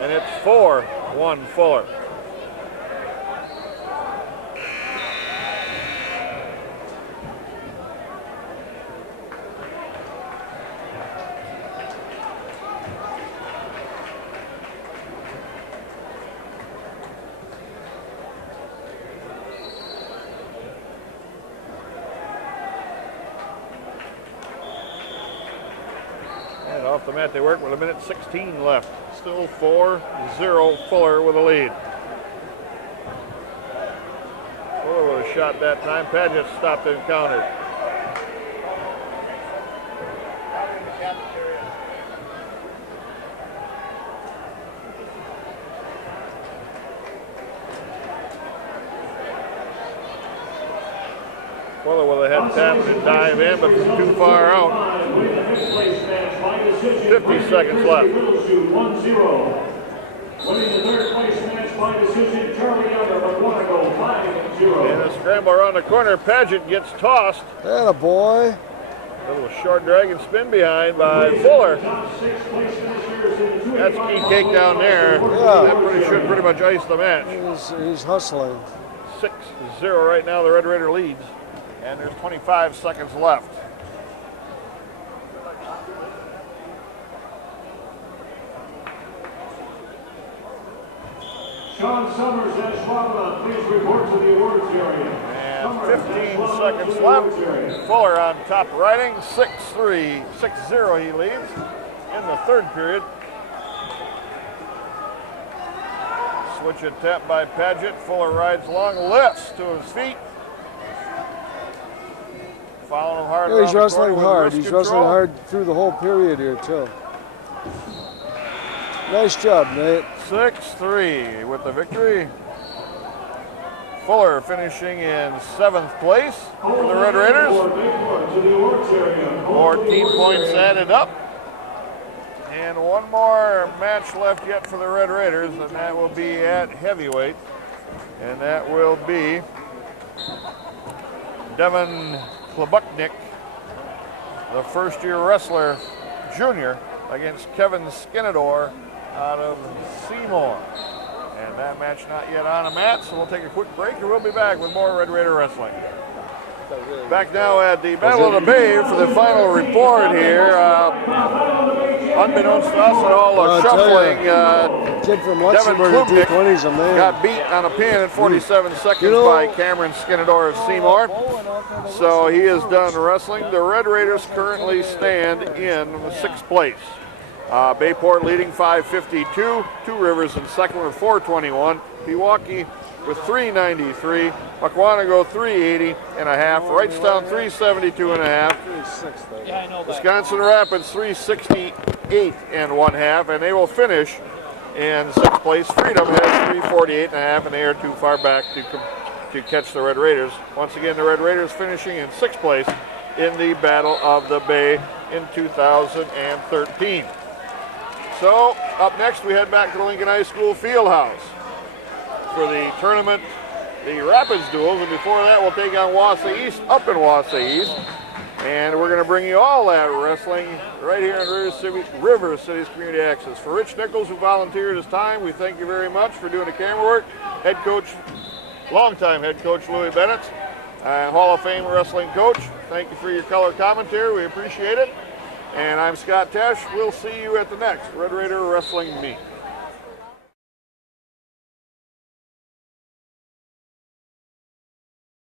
and it's 4-1 Fuller. Off the mat they work with 1:16 left. Still 4-0 Fuller with a lead. Fuller with a shot that time. Paget stopped and countered. Fuller with a head tap and dive in, but from too far out. 50 seconds left. Winning the third place match by decision, Charlie Younger of Quantico, 5-0. And a scramble around the corner. Paget gets tossed. Atta boy. A little short drag and spin behind by Fuller. That's key takedown there. Yeah. That should pretty much ice the match. He's hustling. 6-0 right now. The Red Raider leads. And there's 25 seconds left. Sean Summers and Schwabana, please report to the awards area. And 15 seconds left. Fuller on top riding, 6-3, 6-0 he leads in the third period. Switch and tap by Paget. Fuller rides long, lifts to his feet. Following him hard. Yeah, he's wrestling hard. He's He's wrestling hard through the whole period here, too. Nice job, Nate. 6-3 with the victory. Fuller finishing in 7th place for the Red Raiders. 14 points added up. And one more match left yet for the Red Raiders, and that will be at heavyweight. And that will be Devin Klobuknik, the first-year wrestler, junior, against Kevin Skinador out of Seymour. And that match not yet on a mat, so we'll take a quick break and we'll be back with more Red Raider Wrestling. Back now at the Battle of the Bay for the final report here. Unbeknownst to us at all, a shuffling Kid from Devin Luxembourg at Klubnik 220's a man. got beat on a pin in 47 seconds by Cameron Skinador of Seymour. So he is done wrestling. The Red Raiders currently stand in 6th place. Bayport leading 552, Two Rivers in second with 421, Pewaukee with 393, Mukwanago 380 and a half, Wrightstown 372 and a half, Wisconsin Rapids 368 and one half, and they will finish in 6th place. Freedom has 348 and a half, and they are too far back to catch the Red Raiders. Once again, the Red Raiders finishing in 6th place in the Battle of the Bay in 2013. So, up next, we head back to the Lincoln High School Fieldhouse for the tournament, the Rapids duels, and before that, we'll take on Wausau East up in Wausau East. And we're going to bring you all that wrestling right here in River City's Community Access. For Rich Nichols, who volunteered his time, we thank you very much for doing the camera work. Head coach, longtime head coach Louis Bennett, Hall of Fame wrestling coach, thank you for your color commentary. We appreciate it. And I'm Scott Tesch. We'll see you at the next Red Raider Wrestling Meet.